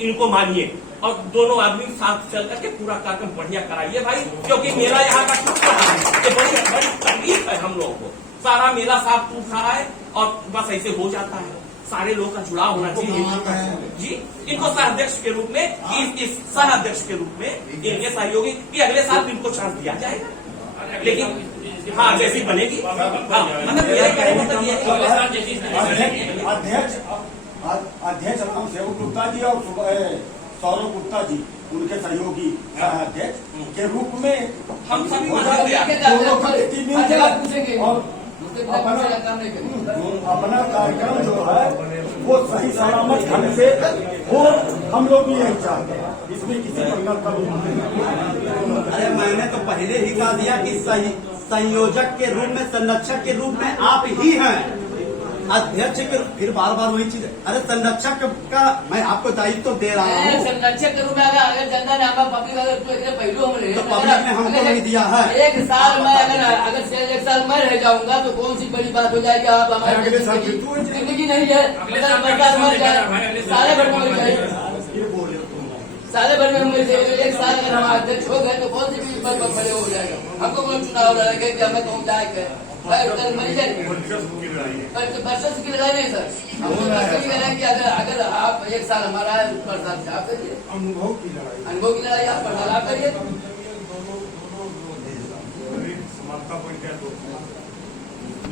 इनको मानिए और दोनों आदमी साथ चल करके पूरा कार्यक्रम बढ़िया कराइए भाई, क्योंकि मेला यहाँ का टूट रहा है, ये बड़ी तकलीफ है हम लोगों को। सारा मेला साफ टूट रहा है और बस ऐसे हो जाता है। सारे लोगों का जुड़ाव होना चाहिए जी। इनको सह अध्यक्ष के रूप में, इस सह अध्यक्ष के रूप में इनके सहयोगी कि अगले साल इनको चांस दिया जाएगा। लेकिन हाँ जैसी बनेगी, हाँ मतलब अध्यक्ष रामसेवक गुप्ता जी और सौरभ गुप्ता जी उनके सहयोगी अध्यक्ष के रूप में हम सभी दोनों कमेटी मिल और अपना कार्यक्रम जो है वो सही सलामत ढंग से हो, हम लोग भी यही चाहते हैं, इसमें किसी को कमी नहीं। अरे मैंने तो पहले ही कहा दिया कि संयोजक के रूप में, संरक्षक के रूप में आप ही हैं, अध्यक्ष के फिर बार बार वही चीज। अरे संरक्षक का मैं आपको दायित्व दे रहा हूँ, संरक्षक के रूप में अगर जनता ने आपका पब्लिक अगर पहलू तो पब्लिक ने हमको नहीं दिया है। एक साल में अगर एक साल मैं रह जाऊंगा तो कौन सी बड़ी बात हो जाएगी? आप हमारे जिंदगी नहीं है, मर जाए, सारे भर में मर जाए, सारे भर में मर जाए। एक साल अगर हम अध्यक्ष हो गए तो कौन सी भी बड़े हो जाएगा? हमको कौन चुनाव लड़ेगा कि हमें कौन जाएगा? वर्षों की लड़ाई नहीं सर, हमको वर्षों की लड़ाई की अगर आप एक साल हमारा है ऊपर साल से आप करिए, अनुभव की लड़ाई आप पर आप करिए।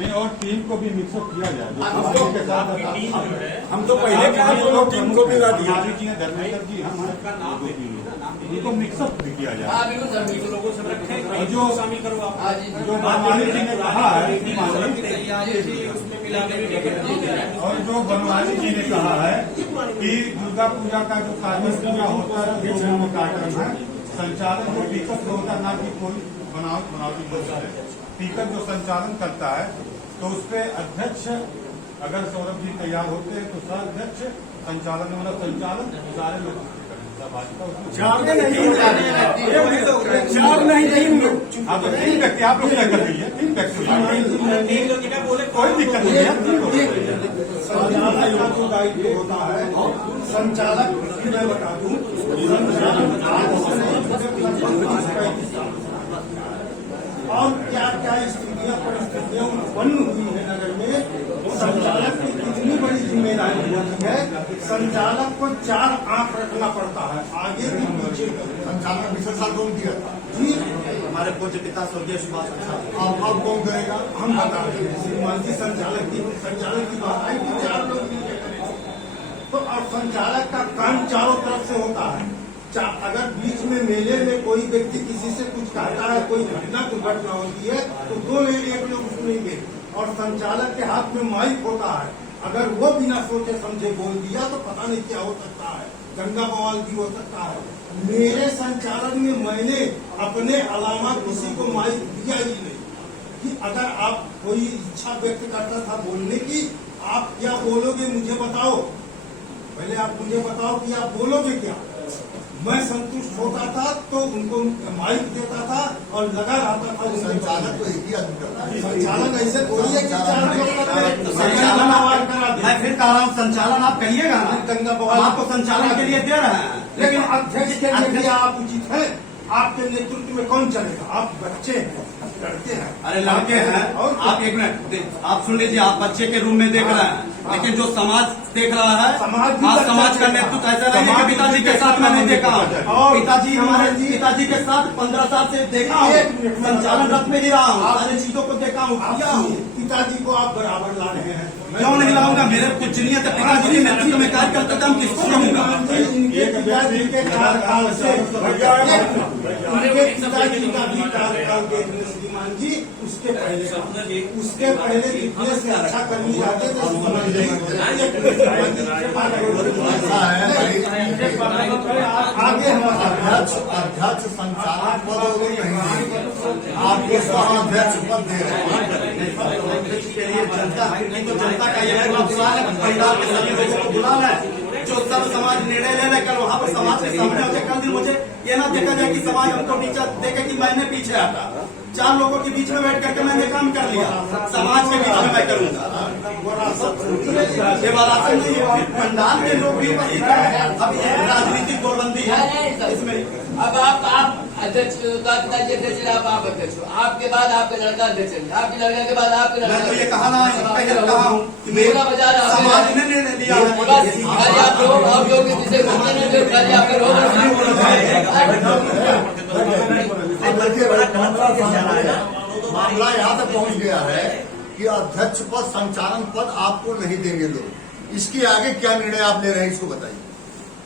नहीं, और टीम को भी मिक्सअप किया जाए जो हाँ, पार्टी के साथ टीम जो है हम तो पहले कहा वो लोग टीम को मिला दिया। माधवी जी हैं, धर्मेंद्र जी हम सबका नाम दे दीजिए ना, नाम दे उनको मिक्सअप भी किया जाए। हाँ बिल्कुल सर दीजिए। बिल्कुल। लोगों से रखें, और जो शामिल करो आप। हाँ जी जो बनवानी जी ने कहा है उसमें मिला के और जो बनवानी जी ने कहा है कि दुर्गा पूजा का जो कार्य पूजा होता है जो कार्यक्रम है संचालन जो टिकट होता है ना कि कोई बनावटी होता है टिकट जो संचालन करता है तो उस पर अध्यक्ष अगर सौरभ जी तैयार होते हैं तो सह अध्यक्ष संचालन मतलब संचालन सारे लोग भाजपा चार नहीं तीन आप तो तीन व्यक्ति आप लोग तय कर दीजिए 3 व्यक्ति तीन लोग क्या बोले कोई दिक्कत नहीं है 3 लोग संचालक का जो दायित्व होता है संचालक मैं बता दूं और क्या क्या स्थितियां परिस्थितियां उत्पन्न हुई है नगर में संचालक की कितनी बड़ी जिम्मेदारी होती है। संचालक को 4 आंख रखना पड़ता है आगे भी पीछे का। संचालक 20 साल कौन किया था? जी हमारे पूज्य पिता स्वर्गीय सुभाष अब कौन करेगा? हम बता रहे हैं श्रीमान जी संचालक की बात आई कि 4 लोग मिलकर करें। तो अब संचालक का काम चारों तरफ से होता है। अगर बीच में मेले में कोई व्यक्ति किसी से कुछ कहता है कोई दुर्घटना होती है तो 2 में 1 लोग सुनेंगे और संचालक के हाथ में माइक होता है। अगर वो बिना सोचे समझे बोल दिया तो पता नहीं क्या हो सकता है, गंगा बवाल भी हो सकता है। मेरे संचालन में मैंने अपने अलावा किसी को माइक दिया ही नहीं कि अगर आप कोई इच्छा व्यक्त करता था बोलने की आप क्या बोलोगे मुझे बताओ, पहले आप मुझे बताओ कि आप बोलोगे क्या। मैं संतुष्ट होता था तो उनको माइक देता था और लगा रहता था। संचालक तो एक ही आदमी करता है। संचालन ऐसे कोई है कि 4 लोग करते हैं। संचालन मैं फिर कह रहा हूँ संचालन आप करिएगा ना, गंगा हम बवाल आपको संचालन के लिए दे रहे हैं लेकिन अध्यक्ष के लिए आप उचित है। आपके नेतृत्व में कौन चलेगा? आप बच्चे हैं, लड़के हैं। अरे लड़के हैं और आप 1 मिनट आप सुन लीजिए। आप बच्चे के रूम में देख रहे हैं लेकिन जो समाज देख रहा है समाज भी आज बच्चा समाज का देख रहा है। नेतृत्व ऐसा नहीं है समाज कि पिताजी भी के साथ मैंने देखा और पिताजी हमारे जी- पिताजी के साथ 15 साल से देखा हूँ। एक मिनट में संचालन रथ में ही रहा हूँ, आप- सारी चीजों को देखा हूँ आप किया हूँ। पिताजी को आप बराबर ला रहे हैं। क्यों नहीं लाऊंगा? मेरे पूजनीय पिताजी के नेतृत्व में कार्य करते थे, हम किसको कहूंगा? इनके पिताजी के कार्यकाल से उनके पिताजी का भी कार्यकाल देखने श्रीमान जी उसके पहले जितने से अच्छा कर्मी रहते थे श्रीमान जी ऐसा है भाई, आगे हमारा अध्यक्ष संचालक पद वो नहीं है, आपको सह अध्यक्ष पद दे रहे हैं। के लिए जनता नहीं तो जनता का ये पूरा बुला है, परिवार के सभी लोगों को बुला है जो सब समाज निर्णय ले लेकर वहाँ पर समाज के सामने होते। कल दिन मुझे ये ना देखा जाए कि समाज हमको नीचा देखे कि मैंने पीछे हटा। 4 लोगों के बीच में बैठ करके मैंने काम कर लिया, समाज के बीच में मैं करूंगा। ये वारासत नहीं है, पंडाल के लोग भी उपस्थित हैं। अब ये राजनीतिक गोलबंदी है इसमें। अब आप अध्यक्ष का पिताजी अध्यक्ष रहे, आप अध्यक्ष हो। आपके बाद आपका लड़का अध्यक्ष है, आपके लड़के के बाद आपके लड़का। मैं तो ये कहा ना पहले कहा हूँ कि पूरा बाजार समाज ने निर्णय लिया है। बस खाली आप लोग और लोग के पीछे घूमते नहीं, जो खाली आपके लोग अब देखिए मामला यहाँ तक पहुँच गया है कि अध्यक्ष पद संचालन पद आपको नहीं देंगे लोग। इसके आगे क्या निर्णय आप ले रहे हैं इसको बताइए।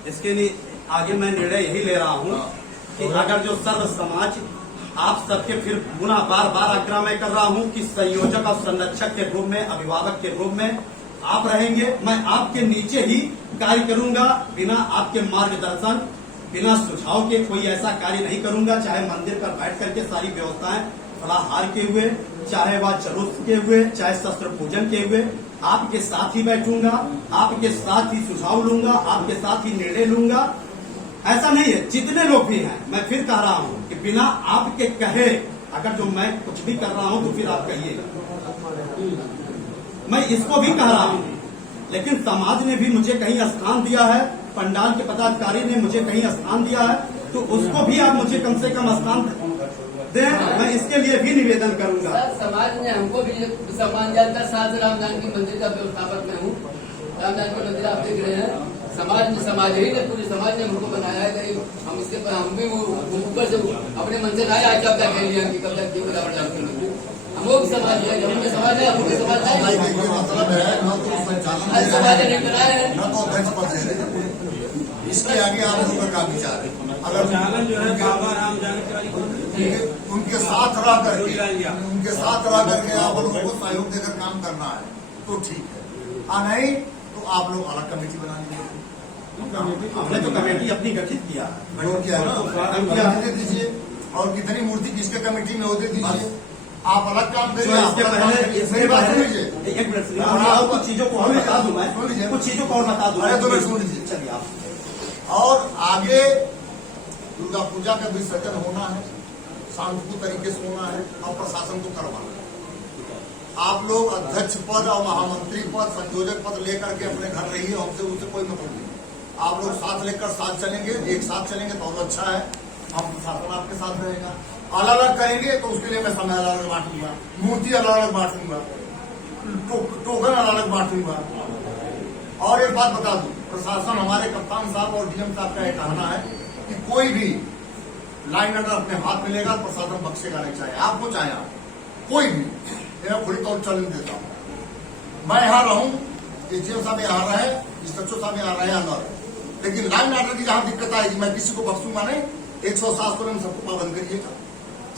इसके लिए आगे मैं निर्णय यही ले रहा हूँ कि अगर जो सर्व समाज आप सबके फिर पुनः बार बार आग्रह मैं कर रहा हूँ कि संयोजक और संरक्षक के रूप में अभिभावक के रूप में आप रहेंगे। मैं आपके नीचे ही कार्य करूंगा, बिना आपके मार्गदर्शन बिना सुझाव के कोई ऐसा कार्य नहीं करूंगा। चाहे मंदिर पर बैठ करके सारी व्यवस्थाएं फलाहार के हुए, चाहे वह जरूरत के हुए, चाहे शस्त्र पूजन के हुए, आपके साथ ही बैठूंगा, आपके साथ ही सुझाव लूंगा, आपके साथ ही निर्णय लूंगा। ऐसा नहीं है, जितने लोग भी हैं मैं फिर कह रहा हूं कि बिना आपके कहे अगर जो मैं कुछ भी कर रहा हूं तो फिर आप कहिएगा। मैं इसको भी कह रहा हूं लेकिन समाज ने भी मुझे कहीं स्थान दिया है, पंडाल के पदाधिकारी ने मुझे कहीं स्थान दिया है तो उसको भी आप मुझे कम से कम स्थान दें। मैं इसके लिए भी निवेदन करूंगा। समाज ने हमको भी सम्मान दिया था। साथ राम जानकी मंदिर का व्यवस्थापक मैं हूँ। राम जानकी मंदिर आप देख रहे हैं, समाज ही ने पूरे समाज ने हमको बनाया है। कहीं हम इसके हम भी ऊपर से अपने मन से ना आए कब्जा कर लिया कि कब्जा क्यों बराबर जानकी मंदिर। हम वो भी समाज है, उनके समाज है, उनके समाज भाई है। देखिए मतलब है न तो संचालन हर दे समाज रहे ने हैं, बनाया है। न तो अध्यक्ष पद दे रहे हैं। इसके आगे आप लोगों का क्या विचार है? अगर संचालन जो है बाबा राम जानकारी उनके साथ रह करके आप लोगों को सहयोग देकर काम करना है तो ठीक है, नहीं तो आप लोग अलग कमेटी बना लीजिए। हमने तो कमेटी अपनी गठित किया है। जो किया है ना, दे दीजिए। और कितनी मूर्ति किसके कमेटी में होते दीजिए। आप अलग काम जो करिए। इसके आप अलग काम पहले करिए। इसके मेरी बात सुन पहले लीजिए। एक मिनट सुनिए, और कुछ चीजों को और बता दूं मैं, सुन लीजिए। कुछ चीजों को और बता दूं। अरे तो मैं सुन लीजिए। चलिए आप। और आगे दुर्गा पूजा का विसर्जन होना है, शांतिपूर्ण तरीके से होना है और प्रशासन को करवाना है। आप लोग अध्यक्ष पद और महामंत्री पद, संयोजक पद लेकर के अपने घर रहिए, हमसे उससे कोई मतलब नहीं। आप लोग साथ लेकर साथ चलेंगे, एक साथ चलेंगे तो और अच्छा है। हम प्रशासन आपके साथ रहेगा। अलग अलग करेंगे तो उसके लिए मैं समय अलग अलग बांटूंगा, मूर्ति अलग अलग बांटूंगा, टोकन अलग अलग बांटूंगा। और एक बात बता दूं, प्रशासन हमारे कप्तान साहब और डीएम साहब का यह कहना है कि कोई भी लाइन अगर अपने हाथ में लेगा प्रशासन बख्शेगा नहीं, चाहे आपको चाहे आप, कोई भी। मैं खुली तौर चैलेंज देता हूं। मैं यहाँ रहूं, डीएम साहब यहाँ रहे, इंस्पेक्टर साहब यहाँ रहे अंदर, लेकिन लाइन ऑर्डर की जहां दिक्कत आएगी मैं किसी को बख्शूंगा नहीं। 107 में सबको पाबंद करिएगा,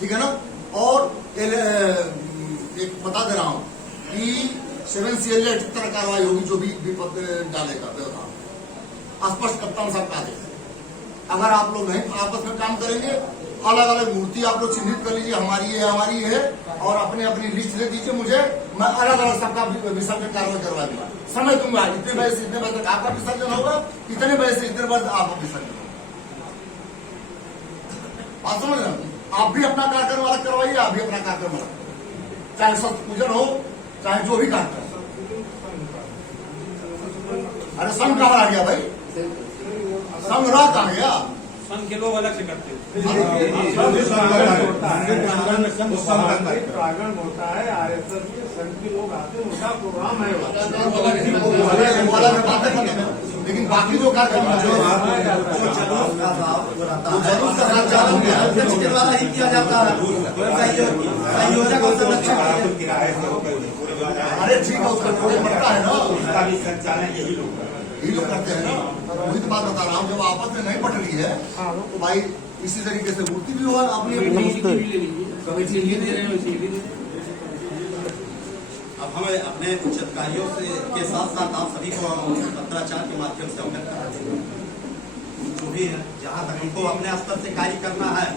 ठीक है ना। और एक बता दे रहा हूं कि 7CLA तरह कार्रवाई होगी जो भी विपद डालेगा व्यवधान, स्पष्ट कप्तान साहब का आदेश। अगर आप लोग नहीं आपस में काम करेंगे, अलग अलग मूर्ति आप लोग चिन्हित कर लीजिए, हमारी है और अपने अपनी लिस्ट दे दीजिए मुझे, मैं अलग अलग सबका विसर्जन कार्रवाई करवा दूंगा। समय दूंगा, इतने बजे से इतने बजे तक आपका विसर्जन होगा, इतने बजे से इतने बजे आपका विसर्जन होगा। बात समझ रहे हैं? आप भी अपना कार्यक्रम अलग करवाइए, आप भी अपना कार्यक्रम अलग, चाहे सत्य पूजन हो, चाहे जो भी कार्यक्रम। अरे संघ कहाँ आ गया भाई? संघ रात आ गया। संघ के लोग अलग से करते हैं। प्रांगण होता है, RSS के संघ के लोग आते हैं, उनका प्रोग्राम है। वाला में बातें करते हैं, लेकिन बाकी जो कार्यक्रम है, जो जरूर का संचालन अध्यक्ष के द्वारा ही किया जाता है, संयोजक और संरक्षक। अरे ठीक है, उसका कोई बनता है ना, उसका भी संचालन यही लोग करते हैं। यही लोग करते हैं ना। वही तो बात बता रहा हूँ, जब आपस में नहीं पट रही है तो भाई इसी तरीके से मूर्ति भी हुआ अपनी कमेटी लिए दे रहे हैं, उसी लिए अब हमें अपने उच्च अधिकारियों से के साथ साथ आप सभी को पत्राचार के माध्यम से अवगत करा देंगे। जो भी है, जहाँ तक हमको अपने स्तर से कार्य करना है,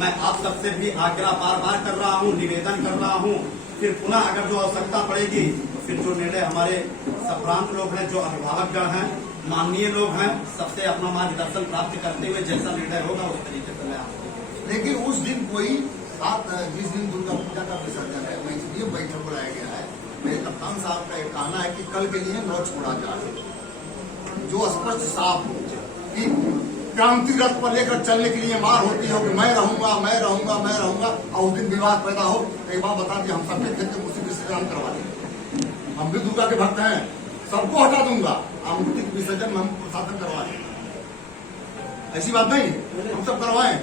मैं आप सबसे भी आग्रह बार बार कर रहा हूँ, निवेदन कर रहा हूँ। फिर पुनः अगर जो आवश्यकता पड़ेगी तो फिर जो निर्णय हमारे सप्रांत लोग हैं, जो अभिभावकगण हैं, माननीय लोग हैं, सबसे अपना मार्गदर्शन प्राप्त करते हुए जैसा निर्णय होगा उस तरीके से मैं आपको। लेकिन उस दिन कोई जिस दिन दुर्गा पूजा का विसर्जन है, मैं इसलिए बैठक बुलाया गया है। मेरे कप्तान साहब का एक कहना है कि कल के लिए न छोड़ा जाए, जो स्पष्ट साफ हो कि क्रांति रथ पर लेकर चलने के लिए मार होती हो कि मैं रहूंगा मैं रहूंगा मैं रहूंगा, और उस दिन विवाद पैदा हो। एक बात बता दी, हम सबके खेत में मूर्ति विसर्जन करवा देंगे। हम भी दुर्गा के भक्त हैं, सबको हटा दूंगा, आप मूर्ति के विसर्जन में हम प्रशासन करवा देंगे। ऐसी बात नहीं, हम सब करवाएं।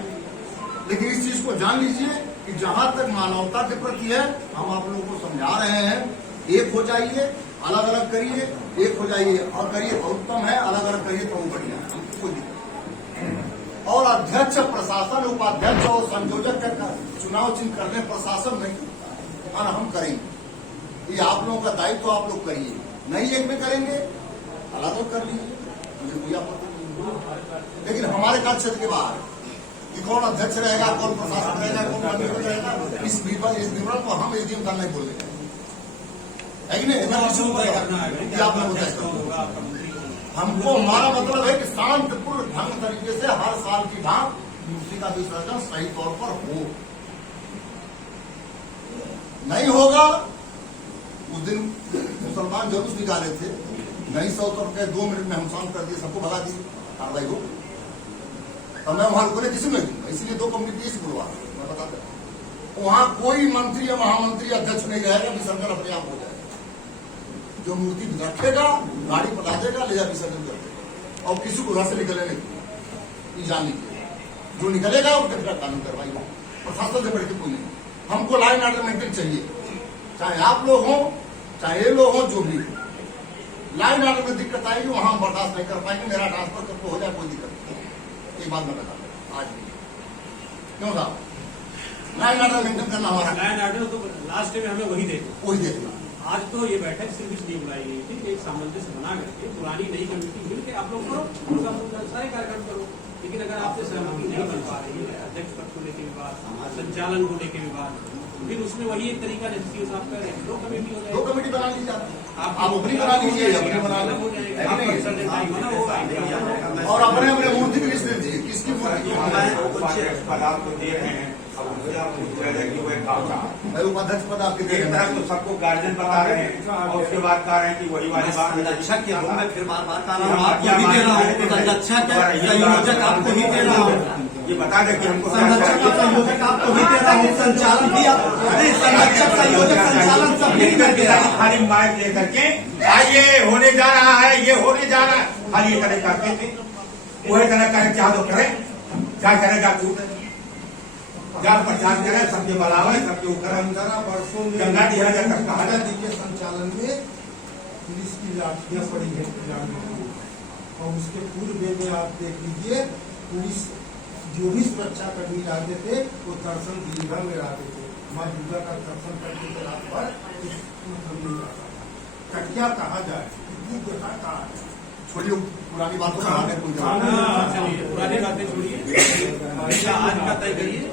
लेकिन इस चीज को जान लीजिए कि जहां तक मानवता के प्रति है, हम आप लोगों को समझा रहे हैं, एक हो जाइए, अलग अलग करिए, एक हो जाइए और करिए तो उत्तम है, अलग अलग करिए तो बढ़िया है, हमको कोई दिक्कत नहीं। और अध्यक्ष, प्रशासन, उपाध्यक्ष और संयोजक का चुनाव चिन्ह करने प्रशासन नहीं, और हम करेंगे। ये आप लोगों का दायित्व, आप लोग करिए। नहीं एक में करेंगे, अलग अलग कर लीजिए, मुझे कोई आपत्ति नहीं। लेकिन हमारे कार्य क्षेत्र के बाहर कि कौन अध्यक्ष रहेगा, कौन प्रशासन रहेगा, कौन मंत्री रहेगा, इस विवरण को हम एसडीएम साहब नहीं बोल रहे है कि नहीं? आप लोग होगा। हमको हमारा मतलब है कि शांतिपूर्ण ढंग तरीके से हर साल की भांत मूर्ति का विसर्जन सही तौर पर हो। नहीं होगा, उस दिन मुसलमान जुलूस निकाले थे, नहीं 100 के 2 मिनट में हम शांत कर दिए, सबको भगा दिए, कार्रवाई हो। तो मैं वहां रुकने किसी में दूंगा, इसलिए 2 कमिटी से बुलवा मैं बता दें। वहां कोई मंत्री या महामंत्री अध्यक्ष नहीं रहेगा, विसर्जन अपने आप हो जाएगा। जो मूर्ति रखेगा, गाड़ी पटा देगा, ले जा विसर्जन कर देगा, और किसी को घर से निकलने नहीं देगा। ये जान लीजिए, जो निकलेगा उसके खिलाफ कानून कार्रवाई हो। प्रशासन से बढ़ के कोई नहीं। हमको लाइन ऑर्डर मेंटेन चाहिए। चाहे आप लोग हों चाहे ये लोग हों, जो भी लाइन आने में दिक्कत आएगी वहां हम बर्दाश्त नहीं कर पाएंगे। मेरा ट्रांसफर करके हो जाए कोई दिक्कत नहीं, ये बात मैं बता रहा आज भी। क्यों साहब, लाइन आर्डर मेंटेन करना हमारा लाइन आर्डर तो लास्ट में हमें वही देखो। वही देखना। आज तो ये बैठक सिर्फ इसलिए बुलाई गई थी कि एक सामंजस्य बना करके पुरानी नई कमेटी मिल के आप लोग करो, सारे कार्यक्रम करो। लेकिन अगर आपसे सहमति नहीं बन पा रही है, अध्यक्ष पद को लेकर विवाद, संचालन को लेकर विवाद, फिर उसमें वही एक तरीका जैसे साहब कह रहे हैं, दो कमेटी हो दो जाए, कमेटी बना लीजिए आप अपनी बना लीजिए, अपनी बना हो लीजिए जाएगा। और अपने अपने मूर्ति की लिस्ट दे दीजिए किसकी मूर्ति पद आपको दे रहे हैं, अब उससे आप पूछ रहे हैं कि वह कहा। मैं उपाध्यक्ष पद आपके दे एक रहा तरफ तो सबको गार्जियन बता रहे हैं और उसके बाद कह रहे हैं कि वही वाली बात है। संरक्षक के रूप में फिर बार बार कह रहा हूँ, आपको ही दे रहा हूँ, संरक्षक संयोजक आपको ही दे रहा हूँ, ये बता दें कि हमको संरक्षक का संयोजक आपको ही दे रहा हूँ, संचालन भी आप नहीं, संरक्षक संयोजक संचालन सब नहीं कर दे रहा हूँ। खाली माइक लेकर के ये होने जा रहा है, ये होने जा रहा है, खाली ये तरह करते थे। वही तरह करें, क्या तो करें, क्या करेगा तू, क्या प्रचार करे, सबके बलावे, सबके ऊपर 15 वर्षों में गंगा जी तक कहा गंगा जी के संचालन में पुलिस की लाठियां पड़ी है और उसके पूर्व में आप देख लीजिए पुलिस जो भी सुरक्षा कर्मी रहते थे वो दर्शन दीर्घा में रहते थे, माँ दुर्गा का दर्शन करते थे रात भर, क्या कहा जाए, इतनी देखा कहा है। छोड़िए पुरानी बातों को आगे कोई चलिए पुरानी बातें छोड़िए, आज का तय करिए।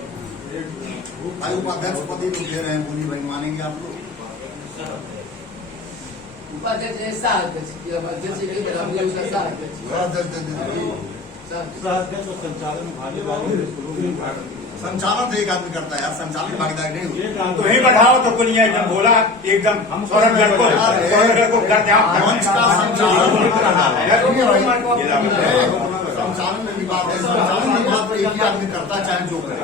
भाई उपाध्यक्ष पद ही तो दे रहे हैं, बोली भाई मानेंगे आप लोग? उपाध्यक्ष है सह अध्यक्ष, अध्यक्ष नहीं बना, मुझे उसका सह अध्यक्ष अध्यक्ष दे दीजिए। संचालन तो एक आदमी करता है यार, संचालन भागीदारी नहीं होती। तो ही बढ़ाओ तो कुलिया एकदम बोला, एकदम हम सौरभगढ़ को कर दिया। मंच का संचालन हो रहा है, संचालन में विवाद है, संचालन में विवाद तो एक ही आदमी करता है, चाहे जो करे।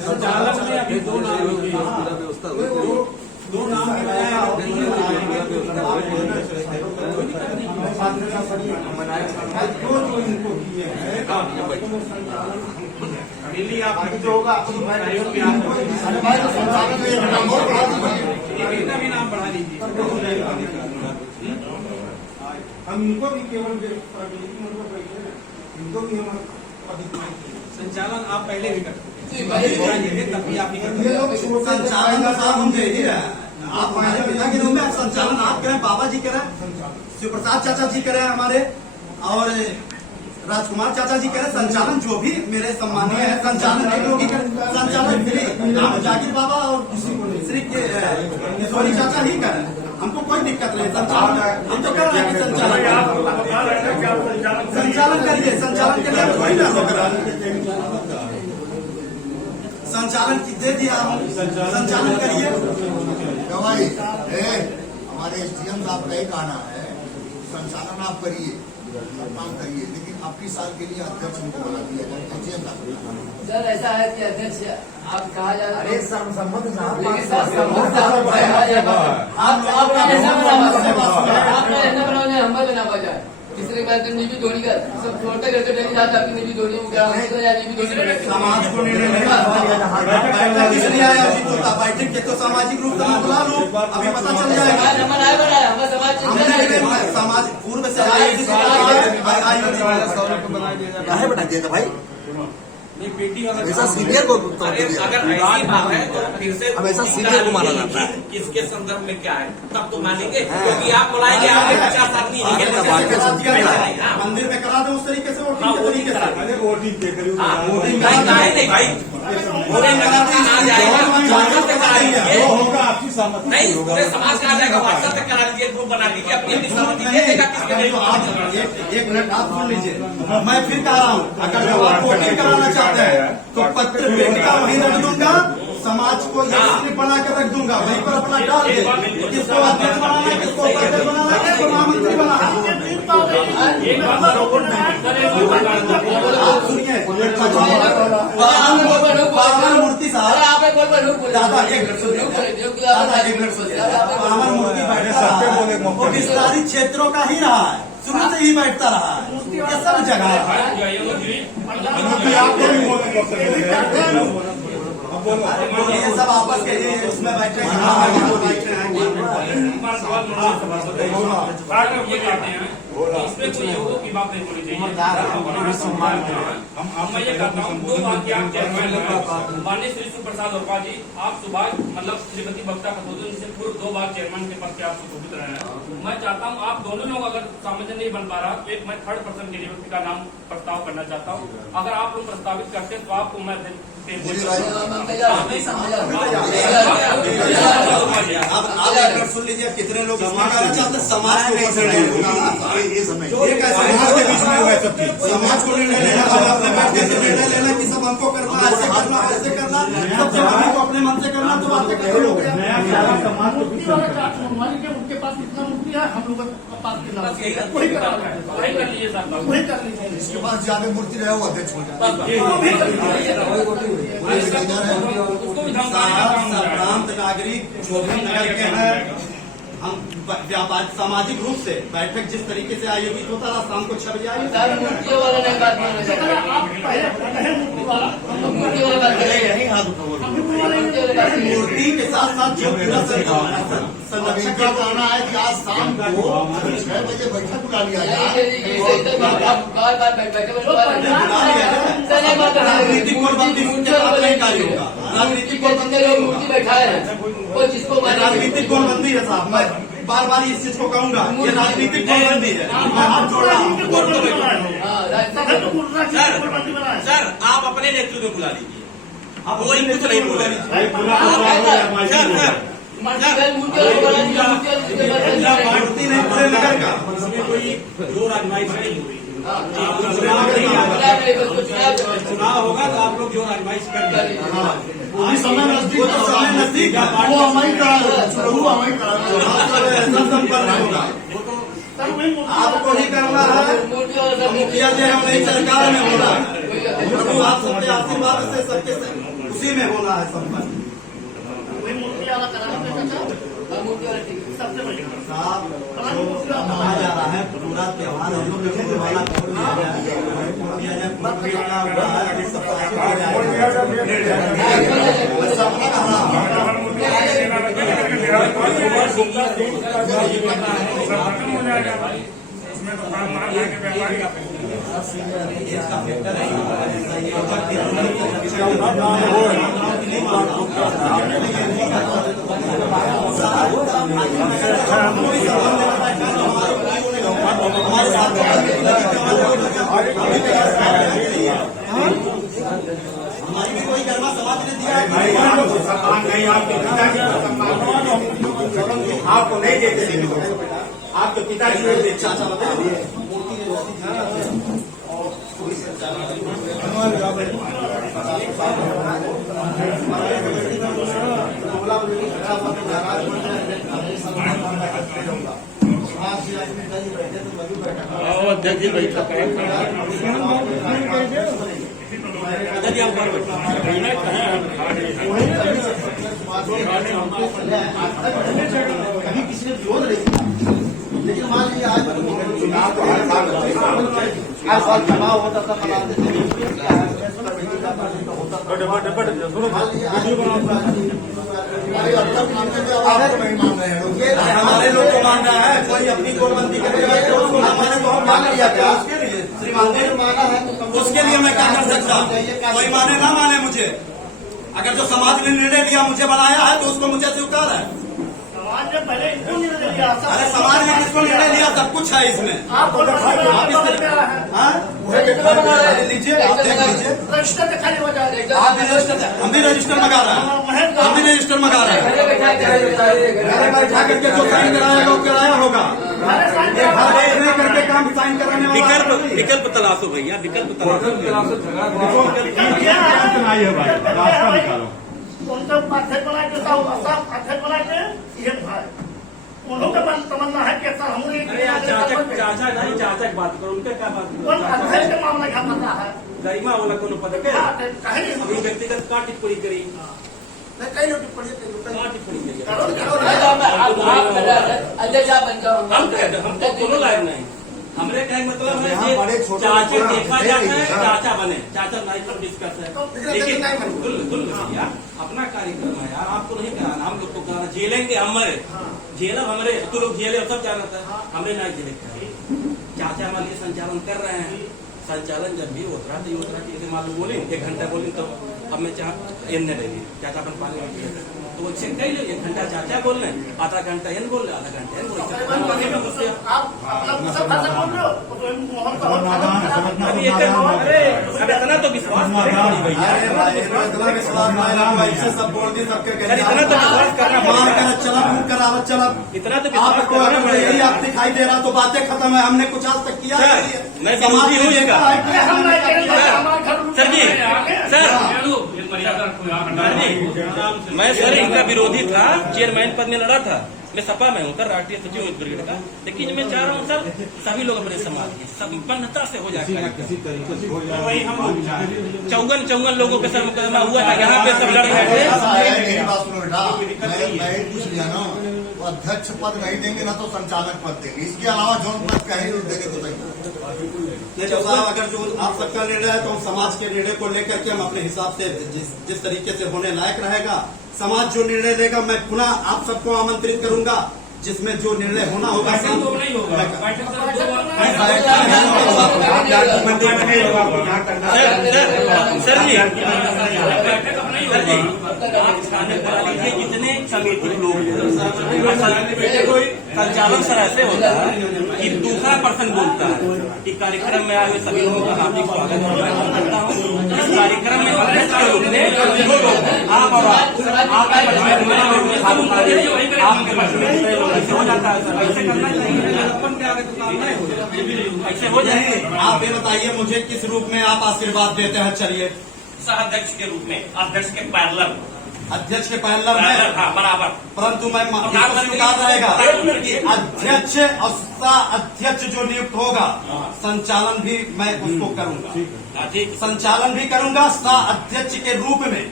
संचालक में अभी दो नाम दो नाम मिली आप जो होगा सहयोग में अरे भाई तो संचालन में एक नाम और बढ़ा दीजिए, इनका भी नाम बढ़ा लीजिए। हम इनको भी केवल इनको भी हम संचालन आप पहले भी करते जी, पहले भी। तब भी आप ही ये करते लोग संचालन का साथ हम दे ही रहे हैं। आप हमारे पिता के रूप में संचालन आप करें, बाबा जी करें, शिव प्रसाद चाचा जी करें हमारे, और राजकुमार चाचा जी करें, संचालन जो भी मेरे सम्मानीय है, संचालन एक लोग ही करें, संचालन श्री राम जाकिर बाबा और श्री किशोरी चाचा ही करें, हमको कोई दिक्कत नहीं। संचालन हम तो कर रहे हैं कि संचालन करिए, संचालन के लिए कोई ना संचालन दे दिया, संचालन करिए। क्यों भाई हमारे एसडीएम साहब का ही कहना है संचालन आप करिए, काम करिए, लेकिन आपकी साल के लिए अध्यक्ष उनको बना दिया जाए, एसडीएम साहब। सर ऐसा है कि अध्यक्ष आप कहा जा रहा है, लेकिन सर संबंध आपने ऐसा बनाया हम बना बजाय तीसरे बार तो निजी धोनी का सब छोड़ते करते डरी जाता अपनी निजी धोनी को क्या निजी धोनी समाज को बैठक इसलिए आया जी, तो बैठक के तो सामाजिक रूप से बुला लो, अभी पता चल जाएगा। हमारा बनाया हमारा समाज हमने समाज पूर्व से काहे बना दिया था भाई? नहीं पेटी वाला ऐसा सीनियर को अरे अगर ऐसी बात है तो फिर से हमेशा सीनियर को माना जाता है। किसके संदर्भ में क्या है तब तो मानेंगे, क्योंकि आप बुलाएंगे आपके 50 आदमी मंदिर में करा दो उस तरीके से, वोटिंग के तरीके से। वोटिंग के करीब नहीं भाई पूरे नगर में आ जाएगा, व्हाट्सएप पे करा लीजिए, होगा आपकी सहमति नहीं पूरे समाज का आ जाएगा, व्हाट्सएप पे करा लीजिए, ग्रुप बना लीजिए, अपनी अपनी सहमति दे देगा किसके नहीं होगा। एक मिनट आप सुन लीजिए, मैं फिर कह रहा हूँ, अगर जब आप वोटिंग कराना चाहते हैं तो पत्र पेटिका वहीं रख दूंगा, समाज को स्लिप बना के रख दूंगा, वहीं पर अपना डाल दे, किसको अध्यक्ष बनाना है, किसको उपाध्यक्ष बनाना है, किसको महामंत्री बनाना है। आप सुनिए, पावन मूर्ति साहब, दादा एक मिनट सुनिए, दादा एक मिनट सुनिए, पावन मूर्ति बैठता रहा है, वो विस्तारित क्षेत्रों का ही रहा है, शुरू से ही बैठता रहा है, ये सब जगह है। ये सब आपस के लिए इसमें बैठे हैं। इसमें कोई योगों की बात नहीं होनी चाहिए। मैं ये कहता हूँ, दो बात की आप चेयरमैन हैं माननीय श्री सुप्रसाद वर्मा जी, आप सुभाष मतलब श्रीमती बक्ता खतोदन से पूर्व 2 बार चेयरमैन के पद के आप सुशोभित रहे हैं। मैं चाहता हूँ आप दोनों लोग अगर सामंजस्य नहीं बन पा रहा तो एक मैं 3rd पर्सन के लिए व्यक्ति का नाम प्रस्ताव करना चाहता हूँ। अगर आप लोग प्रस्तावित करते हैं तो आपको मैं आप सुन लीजिए कितने लोग इसमें करना चाहते हैं, समाज को समाज के बीच में हुआ सब चीज, समाज को निर्णय लेना, अपने बैठ के निर्णय लेना कि सब हमको करना, ऐसे करना, ऐसे करना, सब जवानी को अपने मन से करना, तो बातें कैसे हो गया? उनके पास कितना मूर्ति है, हम लोग के पास कितना, वही कर लीजिए सर, वही कर लीजिए। इसके पास ज्यादा मूर्ति रहे वो अध्यक्ष हो जाए। संभ्रांत नागरिक जो भी नगर के हैं, हम व्यापार सामाजिक रूप से बैठक जिस तरीके से आयोजित होता था शाम को 6 बजे आई। मूर्तियों वाला नहीं बात करना चाहिए। आप पहले कहे मूर्ति वाला, मूर्ति वाला बात करें, मूर्ति के साथ साथ जो पूरा संरक्षक का कहना है कि आज शाम को 6 बजे बैठक बुला लिया राजनीतिक कोरबंदी के बाद नहीं कार्य होगा। राजनीतिक मूर्ति बैठाए हैं वो जिसको राजनीतिक कोरबंदी है साहब, मैं बार बार इस चीज को कहूंगा, ये राजनीतिक कोरबंदी है। सर आप अपने नेतृत्व में बुला लीजिए, अब वही कुछ नहीं बोल रहे। मूर्ति नहीं पूरे नगर का, इसमें कोई जोर आजमाइश नहीं हुई। चुनाव होगा तो आप लोग जो आजमाइश कर अभी समय नजदीक, तो समय नजदीक है, वो हमारी होगा। आपको ही करना है, मुखिया जी हम नहीं सरकार में होना है, प्रभु आप सबके आशीर्वाद से सबके उसी में होना है संपन्न। मूर्ति वाला कराना सबसे बड़ी साहब कहा जा रहा है पूरा त्योहार हम लोग वाला हमारी भी कोई गर्मा समाज ने दिया है, आपको नहीं देते, आपके पिताजी चाचा बताइए अध्यक्ष जी बैठक कभी किसी ने विरोध नहीं किया, लेकिन मान लीजिए आज चुनाव तो हर साल चुनाव होता था, मनाते थे हमारे लोग को मानना है, कोई अपनी गोलबंदी करेगा तो उसको हमारे को हम मान लिया क्या उसके लिए श्रीमान माना है, उसके लिए मैं क्या कर सकता हूँ? कोई माने ना माने मुझे, अगर जो समाज ने निर्णय लिया मुझे बनाया है तो उसको मुझे स्वीकार है। समाज ने पहले इसको निर्णय लिया, अरे समाज ने किसको निर्णय लिया, सब कुछ है इसमें। आप लीजिए, आप देख लीजिए, रजिस्टर दिखाई हो जाए, आप भी रजिस्टर, हम भी रजिस्टर मंगा रहे हैं, हम भी रजिस्टर मंगा रहे हैं। घरे बैठा करके जो साइन कराएगा वो कराया होगा, नहीं करके काम साइन कराने वाला विकल्प तलाशो भैया, विकल्प तलाशो। उनका अध्यक्ष बनाए देता हूँ, अध्यक्ष बनाए थे ये भाई उन्हों का तमन्ना है कि सर हम चाचा नहीं, चाचा की बात करो, उनका क्या बात अध्यक्ष का मामला क्या पता है, गरिमा वाला कोनो पद के कहीं अभी व्यक्तिगत का टिप्पणी करी, कई लोग टिप्पणी का टिप्पणी करी, अध्यक्ष आप बन जाओ, हम दोनों लायक नहीं, हमरे कहने का मतलब है यहाँ बड़े कि छोटे चाचा लोग देखा हैं, जाता है, हाँ। चाचा बने, चाचा नहीं पर डिस्कस है। लेकिन भैया अपना कार्यक्रम है यार, आपको नहीं कराना, हम लोग को कराना। जेलेंगे हमारे, जेल हमारे, तो लोग जेले सब जाना था, हमने नहीं जेले चाचा हमारे लिए संचालन कर रहे हैं। संचालन जब भी होता है तो ये होता है कि जैसे मान लो बोले 1 घंटा बोले तो अब मैं चाह एन नहीं चाचा अपन पानी तो वो चेक कर लो, 1 घंटा चाचा बोल रहे, आधा घंटा एन बोल रहे, आधा घंटा एन बोल रहे। आप अपना सब भाषा बोल रहे हो तो मोहन का अभी अब इतना तो विश्वास इतना विश्वास ऐसे सब बोल दी सबके इतना तो विश्वास करना मार कर चला मुंह करावत चला इतना तो विश्वास आपको अगर यही आप दिखाई दे रहा तो बातें खत्म है। हमने कुछ आज तक किया नहीं है। मैं समाज विरोधी हूँ में इसका। हम नहीं करेंगे, हमारे घर सर जी, सर मैं सर इनका विरोधी था, चेयरमैन पद में लड़ा था, मैं सपा में हूँ सर, राष्ट्रीय सचिव ब्रिगेड का। लेकिन मैं चाह रहा हूँ सर सभी लोग अपने समाज के संपन्नता से हो जाए। किसी तरीके से हो जाए। वही हम 54 लोगों के सर मुकदमा हुआ था, यहाँ पे सब लड़ रहे ऐसा है, थे। मेरी बात सुनो बेटा, मैं पूछ लिया ना, वो अध्यक्ष पद नहीं देंगे ना तो संचालक पद देंगे, इसके अलावा जौन पद कहीं नहीं देंगे तो नहीं तो साहब अगर जो आप सबका निर्णय है तो हम समाज के निर्णय को लेकर के हम अपने हिसाब से जिस तरीके से होने लायक रहेगा, समाज जो निर्णय लेगा मैं पुनः आप सबको आमंत्रित करूंगा, जिसमें जो निर्णय होना होगा नहीं होगा सर जी, जितने समिति लोग संचालन सर ऐसे होता है कि दूसरा पर्सन बोलता है कि कार्यक्रम में आए हुए सभी लोगों का हार्दिक स्वागत करता हूँ। इस कार्यक्रम में अध्यक्ष के रूप में आप और आपके ऐसे हो जाता है सर, ऐसे करना चाहिए, अपन क्या ऐसे हो जाए। आप ये बताइए मुझे किस रूप में आप आशीर्वाद देते हैं? चलिए सह अध्यक्ष के रूप में, अध्यक्ष के पैरेलल, अध्यक्ष के पैरेलल में, हाँ बराबर। परंतु मैं इसको स्वीकार रहेगा कि अध्यक्ष और सह अध्यक्ष जो नियुक्त होगा संचालन भी मैं उसको करूंगा, संचालन भी करूंगा सह अध्यक्ष के रूप में।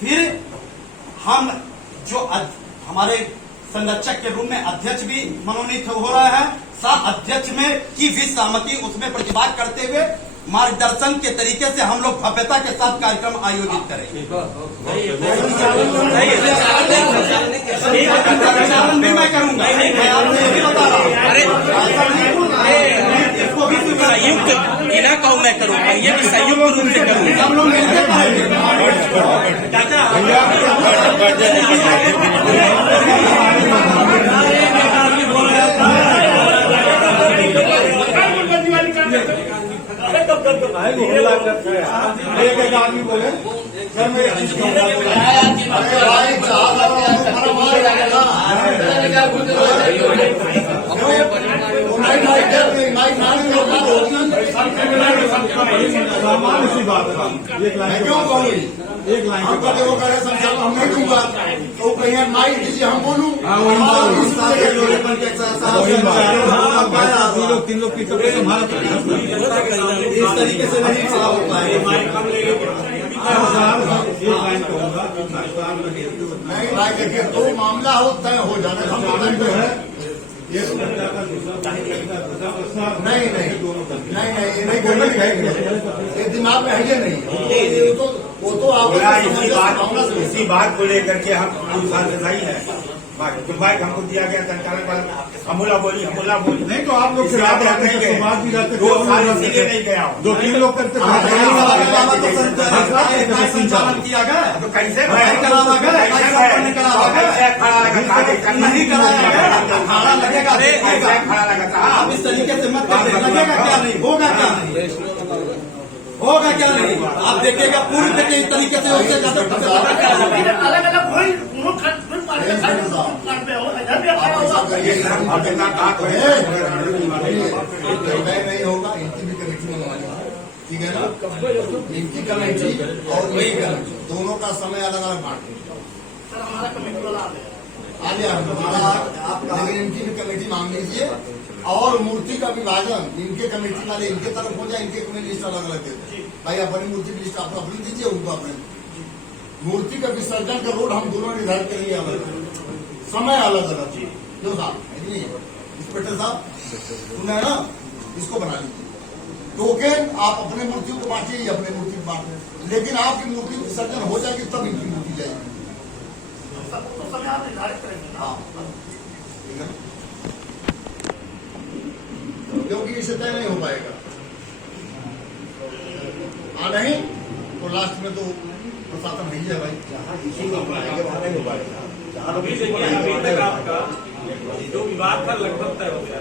फिर हम जो हमारे संरक्षक के रूप में अध्यक्ष भी मनोनीत हो रहा है, सह अध्यक्ष में की भी सहमति उसमें प्रतिभाग करते हुए मार्गदर्शन के तरीके से हम लोग भव्यता के साथ कार्यक्रम आयोजित करेंगे। संचालन भी मैं करूंगा, मैं आपको ये भी बता रहा हूँ। इसको भी संयुक्त बिना कहूँ मैं करूँगा, ये भी संयुक्त रूप से करूँगा। हम लोग मिलकर करेंगे। एक आदमी बोले सर मैं अरे भाई सामान्य सी बात है। मैं क्यों बोलूँ? एक लाइन हम कभी वो करे संचालन हम नहीं दूंगा तो कहीं माइक दीजिए हम बोलूँ। तीन लोग की सबके संभाल इस तरीके से नहीं हो पाएगा। नहीं भाई देखिए, तो मामला हो तय हो जाना, हम तो तय पे है। नहीं नहीं नहीं नहीं ये नहीं बोलना चाहिए, ये दिमाग में है ये नहीं। वो तो आप इसी बात को लेकर के हम 2 साल से सही है। दुर्भाग्य हमको दिया गया संचालन वाला हमला बोली नहीं तो आप लोग नहीं गए, 2 साल इसीलिए नहीं गया हूँ। 2-3 लोग करते संचालन किया गया तो कैसे नहीं करावा गया, नहीं करावा गया, नहीं कराया गया, खाना लगेगा खड़ा लगा था। आप इस तरीके से मत करिए, लगेगा क्या नहीं, होगा क्या नहीं, होगा क्या नहीं, आप देखिएगा पूरी तरीके इस तरीके से उससे अलग अलग कोई नहीं होगा। इनकी भी कमेटी मंगवानी है, ठीक है ना? इनकी कमेटी और वही कमेटी दोनों का समय अलग अलग बांटे। सर हमारा कमेटी वाला आ गया हमारा, लेकिन इनकी भी कमेटी मांग लीजिए और मूर्ति का विभाजन इनके कमेटी वाले इनके तरफ हो जाए, इनके कमेटी लिस्ट अलग अलग देते। भाई अपनी मूर्ति की लिस्ट आप अपनी दीजिए, उनको अपने मूर्ति का विसर्जन का रोड हम दोनों निर्धारित करेंगे, अलग समय अलग अलग। क्यों साहब इंस्पेक्टर साहब सुना है ना? इसको बना लीजिए। टोकन आप अपने मूर्तियों को बांटिए, ये अपने मूर्ति को बांट, लेकिन आपकी मूर्ति विसर्जन हो जाएगी तब इनकी मूर्ति जाएगी। तो समय आप निर्धारित करेंगे ना। हाँ, ठीक है, क्योंकि इसे तय नहीं हो पाएगा। नहीं तो लास्ट में तो प्रशासन नहीं है भाई, अभी देखिए, अभी तक आपका जो विवाद था लगभग तय हो गया,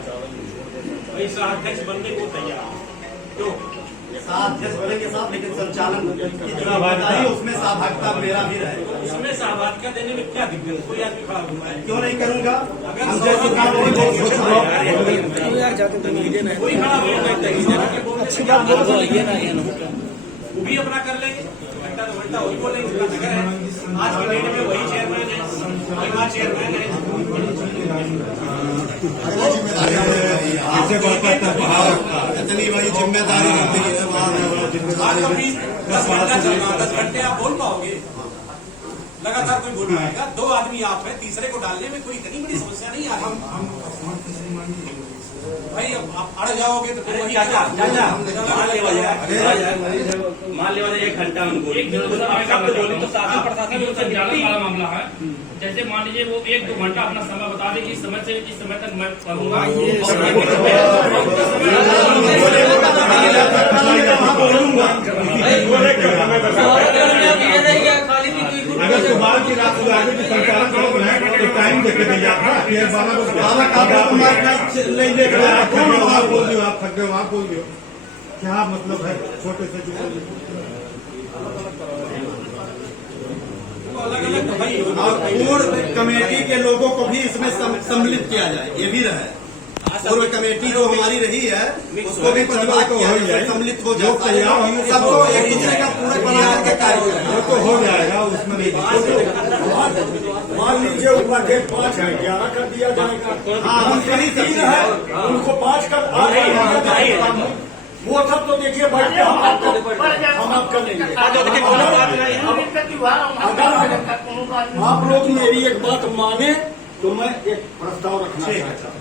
वही अध्यक्ष बनने को तैयार है। क्यों? अध्यक्ष बने के साथ, लेकिन संचालन की जो जिम्मेदारी उसमें सहभागिता मेरा भी रहे। इसमें सहभागिता देने में क्या दिक्कत? कोई आदमी खड़ा हुआ है, क्यों नहीं करूंगा? अगर हम जैसे काम कोई खड़ा हुआ वो भी अपना कर लेंगे, घंटा 2 घंटा वही बोलेंगे, उसका नगर है। आज की डेट में वही चेयरमैन है, वही वहाँ चेयरमैन है। इतनी बड़ी जिम्मेदारी रहती है, आज कभी 10 घंटा चल रहा, 10 घंटे आप बोल पाओगे? लगातार कोई बोल पाएगा? 2 आदमी आप है, तीसरे को डालने में कोई इतनी बड़ी समस्या नहीं आ रही। भाई अब आप अड़ जाओगे तो फिर वही मान लिया 1 घंटा उनको बोली तो शासन प्रशासन संचालन वाला मामला है। जैसे मान लीजिए वो 1-2 घंटा अपना समय बता दे कि इस समय से इस समय तक मैं करूंगा। अगर सुबह की रात को आगे संचालन करो बनाए तो टाइम देखे नहीं आता। आप बोल रहे हो, आप थक गए हो, आप बोल रहे हो, क्या मतलब है छोटे से अलग अलग तो भाई और पूर्व कमेटी के लोगों को भी इसमें सम्मिलित किया जाए, ये भी रहे। पूर्व कमेटी जो हमारी रही है उसको भी प्रतिभा को सम्मिलित हो जाए, सबको एक दूसरे का पूरा बना करके कार्य वो तो हो जाएगा, उसमें नहीं। मान लीजिए उनका डेट 5 है, 11 कर दिया जाएगा। हाँ, सही 3 है, उनको 5 कर वो सब तो देखिए भाई हम आप कर लेंगे। आप लोग मेरी एक बात माने तो मैं एक प्रस्ताव रखना चाहता हूँ।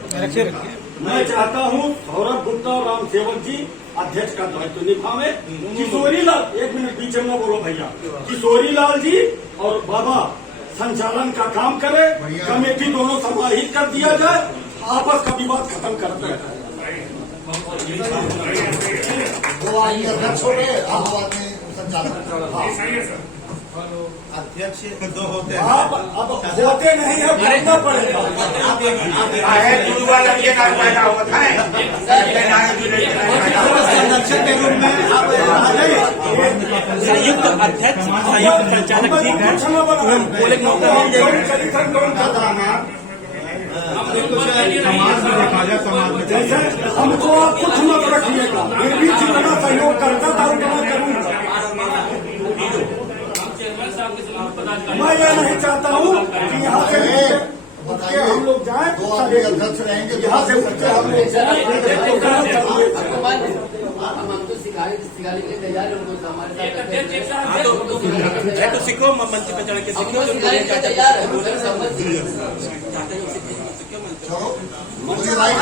मैं चाहता हूँ सौरभ गुप्ता और राम सेवक जी अध्यक्ष का दायित्व निभावे। किशोरी लाल, 1 मिनट पीछे में बोलो भैया, किशोरी लाल जी और बाबा संचालन का काम करे, कमेटी दोनों समाहित कर दिया जाए, आपस का विवाद खत्म करते हैं। वो आदमी अध्यक्ष हो गए, आप आदमी संचालक। अध्यक्ष 2 होते हैं। आप अब होते नहीं है, करना पड़ेगा। संरक्षक के रूप में आप संयुक्त अध्यक्ष संयुक्त संचालक ठीक है, बोले मौका मिल जाएगा। समाज में देखा जाए, समाज में जैसे हमको आप कुछ मत रखिएगा, फिर भी जितना सहयोग करता था उतना करूँगा। मैं ये नहीं चाहता हूँ कि यहाँ से बताइए, हम लोग जाए 2 आदमी अध्यक्ष रहेंगे, यहाँ से उठ के हम लोग हम तो सिखाने के लिए तैयार है, उनको हमारे साथ तो सीखो, मंच पे चढ़ के सीखो, सिखाने के लिए तैयार है। चलो मुझे भाई,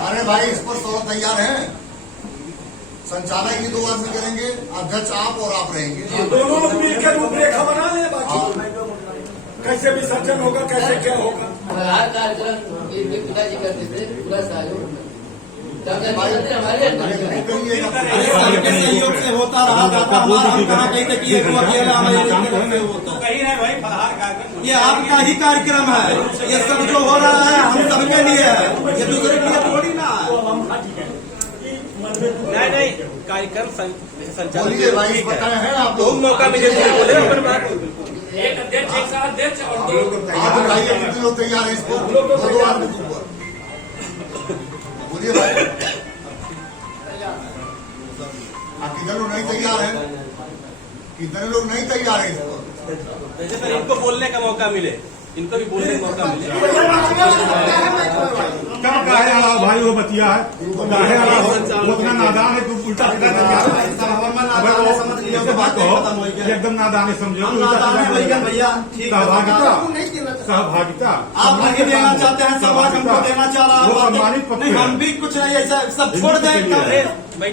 अरे भाई इस पर सौरभ तैयार है। संचालक ही 2 आदमी करेंगे, अध्यक्ष आप और आप रहेंगे, दोनों लोग मिलकर रूपरेखा बना ले। बाकी कैसे विसर्जन होगा, कैसे क्या होगा। हर कार्यक्रम ये पिताजी करते थे, पूरा सहयोग हमारे सबके सहयोग से होता रहा था। हम कहाँ कहीं तक ये हुआ कि तो कहीं है भाई फलहार कार्यक्रम, ये आपका ही कार्यक्रम है। ये सब जो हो रहा है हम सबके लिए है, ये दूसरे के लिए थोड़ी ना है। नहीं कार्यक्रम संचालन बोलिए भाई, बताए हैं आप तो लोग। मौका मिले बोले अपन बात। एक अध्यक्ष, एक सह अध्यक्ष और आप बताइए कितने लोग तैयार हैं इसको, 2 आदमी के ऊपर बोलिए भाई। आप कितने लोग नहीं तैयार हैं, कितने लोग नहीं तैयार हैं इस पर? जैसे सर इनको बोलने का मौका मिले, इनको भी बोलने का मौका मिले। क्या काहे अलावा भाई वो बतिया है, काहे अलावा वो उतना नादान है, तू उल्टा सीधा बात हो एकदम नादानी समझो भैया ठीक है, सहभागिता आप नहीं देना चाहते हैं, समाज हमको देना चाह रहा वो है, सम्मानित पक्ष नहीं है। हम भी कुछ नहीं ऐसा सब छोड़ दें।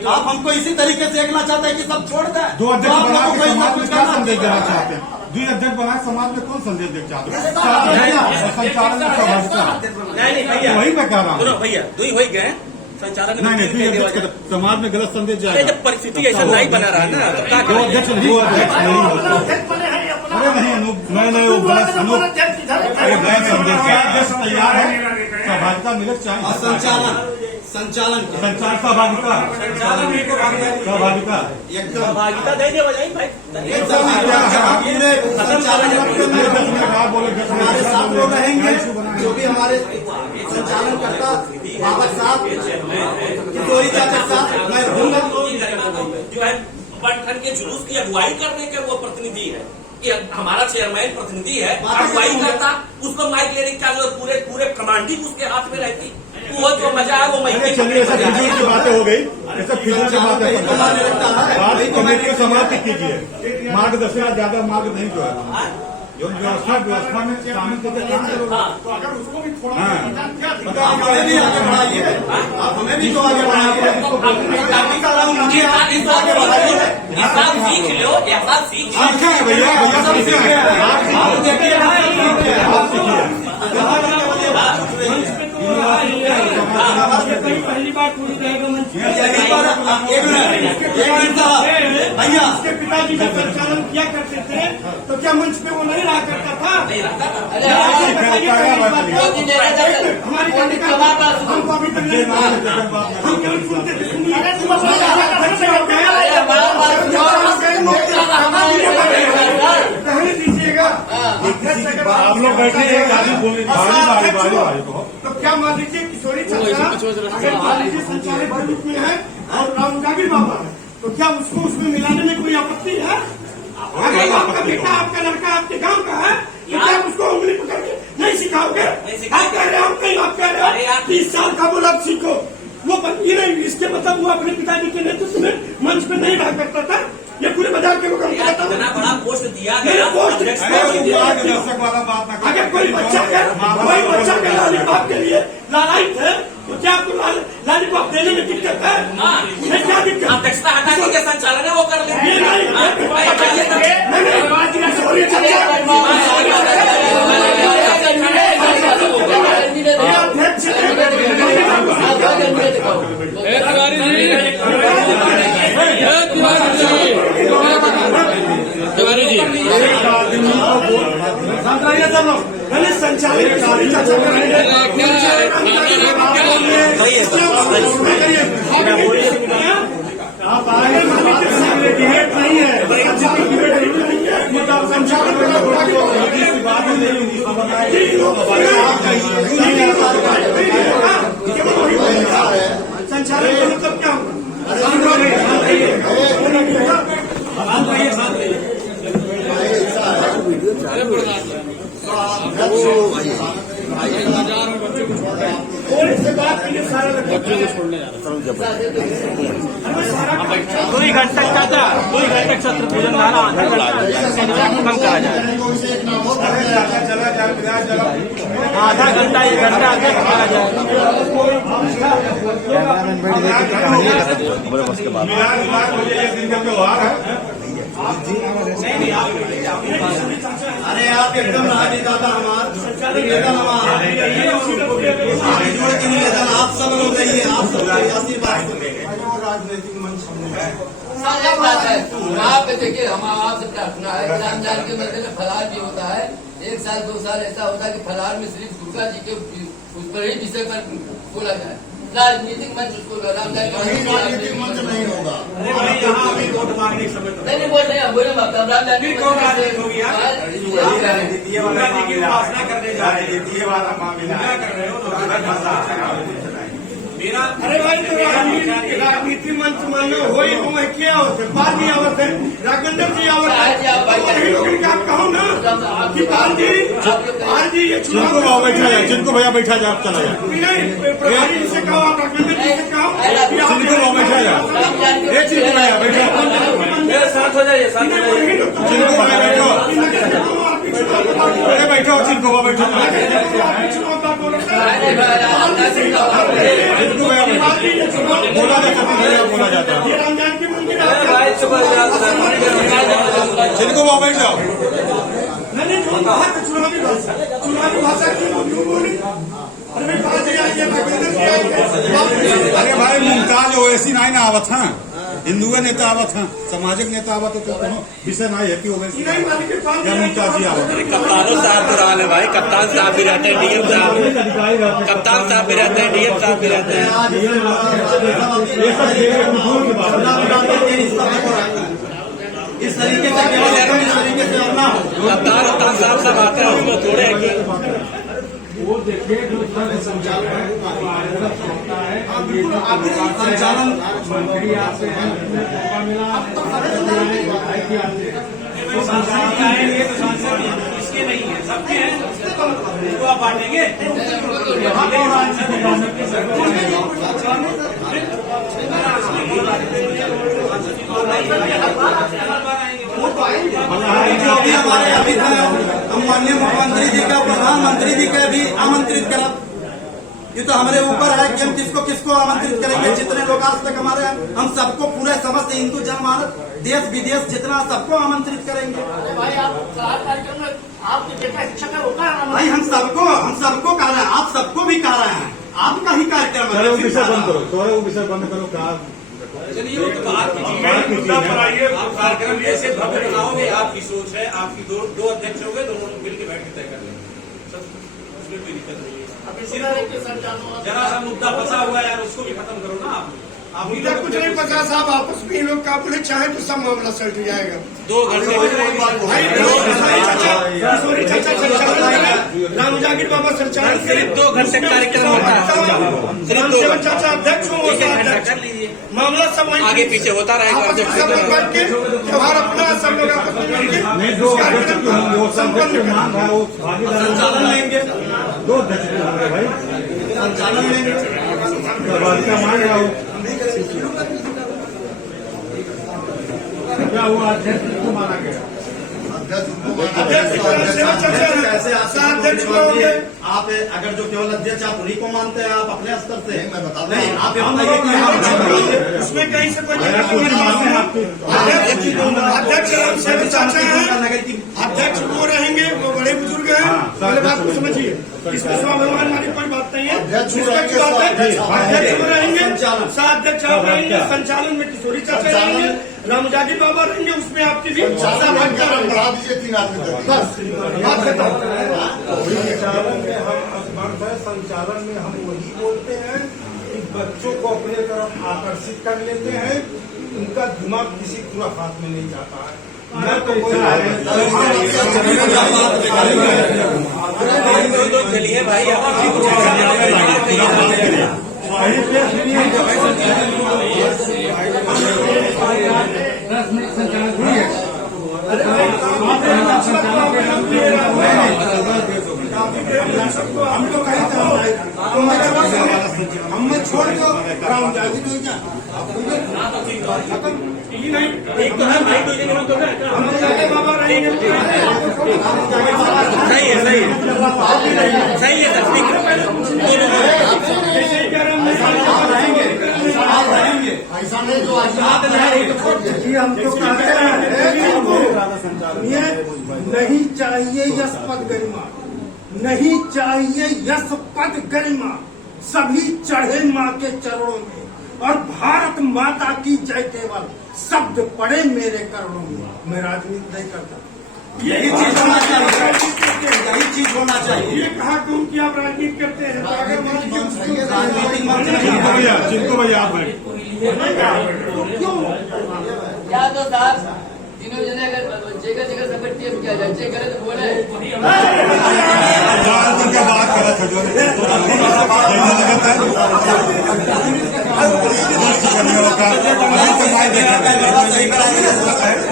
आप हमको इसी तरीके से देखना चाहते हैं कि सब छोड़ दें। दो अध्यक्ष आप बना लोगों के को समाज इतना में कुछ क्या करना संदेश देना चाहिए। चाहते हैं? दुई अध्यक्ष बनाए समाज में कौन संदेश देना चाहते हैं? नहीं संचालन नहीं भैया, वही मैं कह रहा सुनो हूँ। भैया, दुई हो गए संचालक नहीं नहीं दुई अध्यक्ष समाज में गलत संदेश अरे जाएगा। जब परिस्थिति ऐसा नहीं बना रहा ना तो क्या दो करें? अध्यक्ष नहीं अरे नहीं अनूप नहीं वो गलत अनूप अरे गलत संदेश अध्यक्ष तैयार है, सहभागिता मिले चाहिए। संचालन संचार सहभागिता सहभागिता सहभागिता दे दिया भाई भाई पूरे बोले हमारे साथ लोग रहेंगे, जो भी हमारे संचालन करता बाबा साहब, किशोरी चाचा साहब, मैं रहूंगा। जो है संगठन के जुलूस की अगुवाई करने के वो प्रतिनिधि है, ये हमारा चेयरमैन प्रतिनिधि है, अगुवाई करता, उसको माइक लेने का जो पूरे कमांडिंग उसके हाथ में रहती, वो जो मजा है वो मैं चलिए ऐसा फिजूल की बातें हो गई, ऐसा फिजूल की बातें बात कमेटी को समाप्त कीजिए। मार्गदर्शन ज्यादा मार्ग नहीं जो है जो व्यवस्था में शामिल करके काम करोगे तो अगर उसको भी थोड़ा आप हमें भी आगे बढ़ाइए, आप हमें भी तो आगे बढ़ाइए। सीख लो, ऐसा सीख लो। सीखे हैं भैया भैया सीखे हैं आप सीखिए आप पहली बार पूरी रहेगा मंच भैया उसके पिताजी जब संचालन किया करते थे तो क्या मंच पे वो नहीं रहा करता था? हमारी हमको अभी तक नहीं हम केवल सुनते थे। कहने दीजिएगा आप लोग बैठे एक आदमी बोले बारी को तो क्या मान लीजिए किशोरी चाचा अगर मान लीजिए संचालक के रूप में है और राम जागीर बाबा है तो क्या उसको उसमें मिलाने में कोई आपत्ति है? अगर आपका बेटा आपका लड़का आपके गांव का है तो क्या उसको उंगली पकड़ के नहीं सिखाओगे? आप कह रहे हो, कहीं आप कह रहे हो 30 साल का बोला सीखो, वो ये नहीं, इसके मतलब वो अपने पिताजी के नेतृत्व में मंच पे नहीं रहा करता था। ये पूरे बाजार के लोग हमको बताओ, इतना बड़ा पोस्ट दिया गया, पोस्ट दर्शक वाला बात ना अगर कोई बच्चा के लॉलीपॉप के लिए लालायित है तो क्या आपको लॉलीपॉप देने में दिक्कत है? नहीं, क्या दिक्कत? अध्यक्षता हटा के संचालन है वो कर ये मैंने संचालित आप आगे डिबेट नहीं है, संचालन का मतलब क्या से बात के लिए सारा बच्चों को छोड़ने जा रहा है। 2 घंटा चाहता 2 घंटे सत्र पूजन कम करा जाए, आधा घंटा 1 घंटा करा जाए। त्योहार है अरे आप एकदम राजनेता हमारा निवेदन आप सब लोग रहिए, आप सब आशीर्वाद राजनीतिक मंच हमने साझा बात है। वहाँ पे देखिए हम आपसे प्रार्थना है, रमजान के महीने में फलार भी होता है, 1 साल 2 साल ऐसा होता है कि फलार में सिर्फ दुर्गा जी के उस पर ही विषय पर बोला जाए। राजनीतिक मंच उसको राजनीतिक मंच नहीं होगा। नहीं वोट मांगने के समय नहीं बोल रहे हैं, बोले फिर कौन राजनीति हो गया? दुर्गा जी की उपासना करने जा रहे हैं, पूजा कर रहे हो तो मेरा अरे भाई तो राजनीति मंच मानो हो ही वो क्या होते बाल जी आवत है, राघवेंद्र जी आवत है, आप कहो ना कि बाल जी ये चुनाव बैठा जाए, जिनको भैया बैठा जाए आप चला जाए, प्रभारी जी से कहो, आप राघवेंद्र जी से कहो, जिनको बैठा जाए, एक चीज बैठा शांत हो जाइए, शांत हो जाइए। चिनको भाई बैठो, अरे बैठो चिनको भाई बैठो, बोला जाता है चिनको भाई बैठ जाओ। अरे भाई मुमताज ओवैसी नहीं ना आवत हैं, हिंदू नेता आवत हैं, सामाजिक नेता आवत है, तो कोनो विषय नहीं है कि ओवैसी या मुमताज जी आवत है। कप्तानों साहब बुरा है भाई, कप्तान साहब भी रहते हैं, डीएम साहब, कप्तान साहब भी रहते हैं, डीएम साहब भी रहते हैं। इस तरीके से कप्तान साहब सब आते हैं, उसको थोड़े है कि वो देखिए जो संचालन संचालन मंत्री आते हैं, मौका मिला इसके नहीं है, सबके हैं, तो आप बांटेंगे। जो भी हमारे अभी हम माननीय मुख्यमंत्री जी का, प्रधानमंत्री जी का भी आमंत्रित करा। ये तो हमारे ऊपर है कि हम किसको किसको आमंत्रित करेंगे। जितने लोग आज तक हमारे हैं, हम सबको पूरे समस्त हिंदू जनमानस देश विदेश जितना सबको आमंत्रित करेंगे। भाई आप कार्यक्रम में आपके बेटा शिक्षक है, होता है भाई हम सबको कह रहे हैं, आप सबको भी कह रहे हैं, आपका ही कार्यक्रम है। वो विषय बंद करो, थोड़ा वो विषय बंद करो। कहा चलिए वो तो बात की चीज है, आप कार्यक्रम कैसे भव्य बनाओगे, आपकी सोच है, आपकी दो अध्यक्ष हो गए, दोनों मिल के बैठ के तय कर लेंगे, उसमें कोई दिक्कत नहीं है। जरा सा मुद्दा फंसा हुआ है यार, उसको भी खत्म करो ना आप मुद्दा कुछ नहीं फंसा साहब, आपस में ये लोग का बोले चाहे तो सब मामला सल्ट जाएगा। 2 घंटे राम जागीर बाबा संचालन सिर्फ 2 घंटे कार्यक्रम होता है, सिर्फ 2 घंटे चाचा अध्यक्ष हो, कर लीजिए, मामला सब आगे पीछे होता रहेगा। सब लोग करके त्योहार अपना सब लोग आपस में मिलके नहीं, दो संचालन लेंगे, 2 अध्यक्ष भाई संचालन लेंगे, का मान रहा हूँ। क्या हुआ, अध्यक्ष को माना गया? अध्यक्ष आप अगर जो केवल अध्यक्ष आप उन्हीं को मानते हैं, आप अपने स्तर से मैं बता नहीं, आप ये बताइए कि उसमें कहीं से कोई अध्यक्ष चाचा है, अध्यक्ष वो रहेंगे, वो बड़े बुजुर्ग हैं, पहले बात को समझिए, इसमें स्वाभिमान वाली कोई बात नहीं है। अध्यक्ष वो रहेंगे, सह-अध्यक्ष आप रहेंगे, संचालन में किशोरी चाचा रहेंगे, राम जागीर बाबा रहेंगे, उसमें आपकी भी बढ़ा दीजिए 3 आदमी बस बात खत्म। संचालन में हम वही बोलते हैं कि बच्चों को अपने तरफ आकर्षित कर लेते हैं, उनका दिमाग किसी खुराफात में नहीं जाता है। चलिए भाई, हम तो कहीं हमें छोड़ दो, राम जागीर नहीं क्या एक तो है भाई, हम जाके बाबा रहेंगे, सही है, सही है, सही है सर, ठीक है। ऐसा नहीं जो आज हमको कहते हैं नहीं चाहिए यश पद गरिमा, नहीं चाहिए यश पद गरिमा, सभी चढ़े माँ के चरणों में और भारत माता की जय केवल शब्द पड़े मेरे करणों में। मैं राजनीति नहीं करता, यही चीज होना चाहिए, यही चीज होना चाहिए। ये कहा कहूँ कि आप राजनीति करते हैं, तो अगर राजनीतिक मंच चिनको भैया आप बैठ। क्या तो साहब तीनों जने अगर जगह जगह सब टीम किया जाए, चेक करे तो बोले क्या बात करा था जो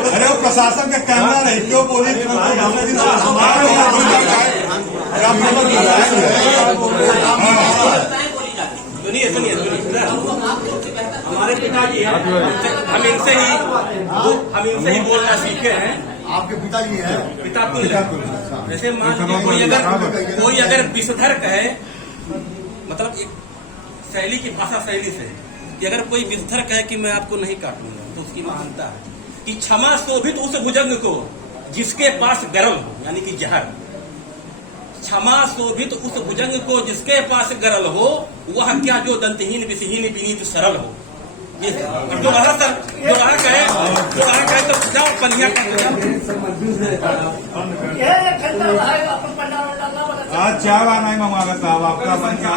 अरे वो प्रशासन का कैमरा नहीं, क्यों पुलिस सुनिए सुनिए सुनिए, हमारे पिताजी हैं, हम इनसे ही बोलना सीखे हैं। आपके पिताजी हैं? पिता जैसे मान लीजिए कोई अगर विषधर कहे, मतलब एक शैली की भाषा शैली से कि अगर कोई विषधर कहे कि मैं आपको नहीं काटूंगा, तो उसकी महानता है कि क्षमा शोभित उस भुजंग को जिसके पास गर्म हो, यानी कि जहर। क्षमा शोभित उस भुजंग को जिसके पास गरल हो, वह क्या जो दंतहीन विषहीन विनीत सरल हो। ये दोबारा कहे तो जाओ पनिया आज चाय नहीं मंगवाना साहब, आपका मन का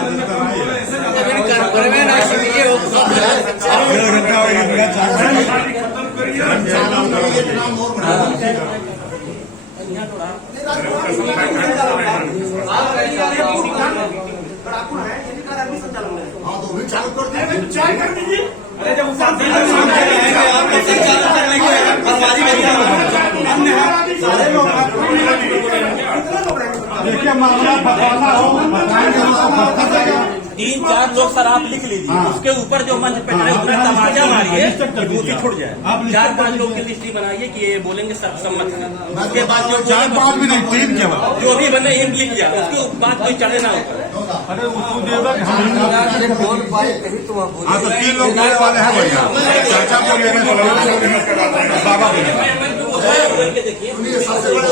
हाँ तो भी चालू कर दीजिए। अरे जब सारे लोग देखिए मामला फसाना हो, 3-4 लोग सर आप लिख लीजिए, उसके ऊपर जो मंच पे खड़े उसमें तमाचा मारिए, दूसरी छुट जाए। 4-5 लोग की लिस्टी बनाइए कि ये बोलेंगे सर्वसम्मत है। उसके बाद जो 4-5 भी नहीं, 3 केवल जो भी बने एक लिख दिया, उसके बाद कोई चढ़े ना ऊपर। अरे उसको देगा कि हम हाँ तो 3 लोग बोलने वाले हैं भैया, चाचा बोल रहे हैं, बाबा बोले सुनिए, सबसे बड़े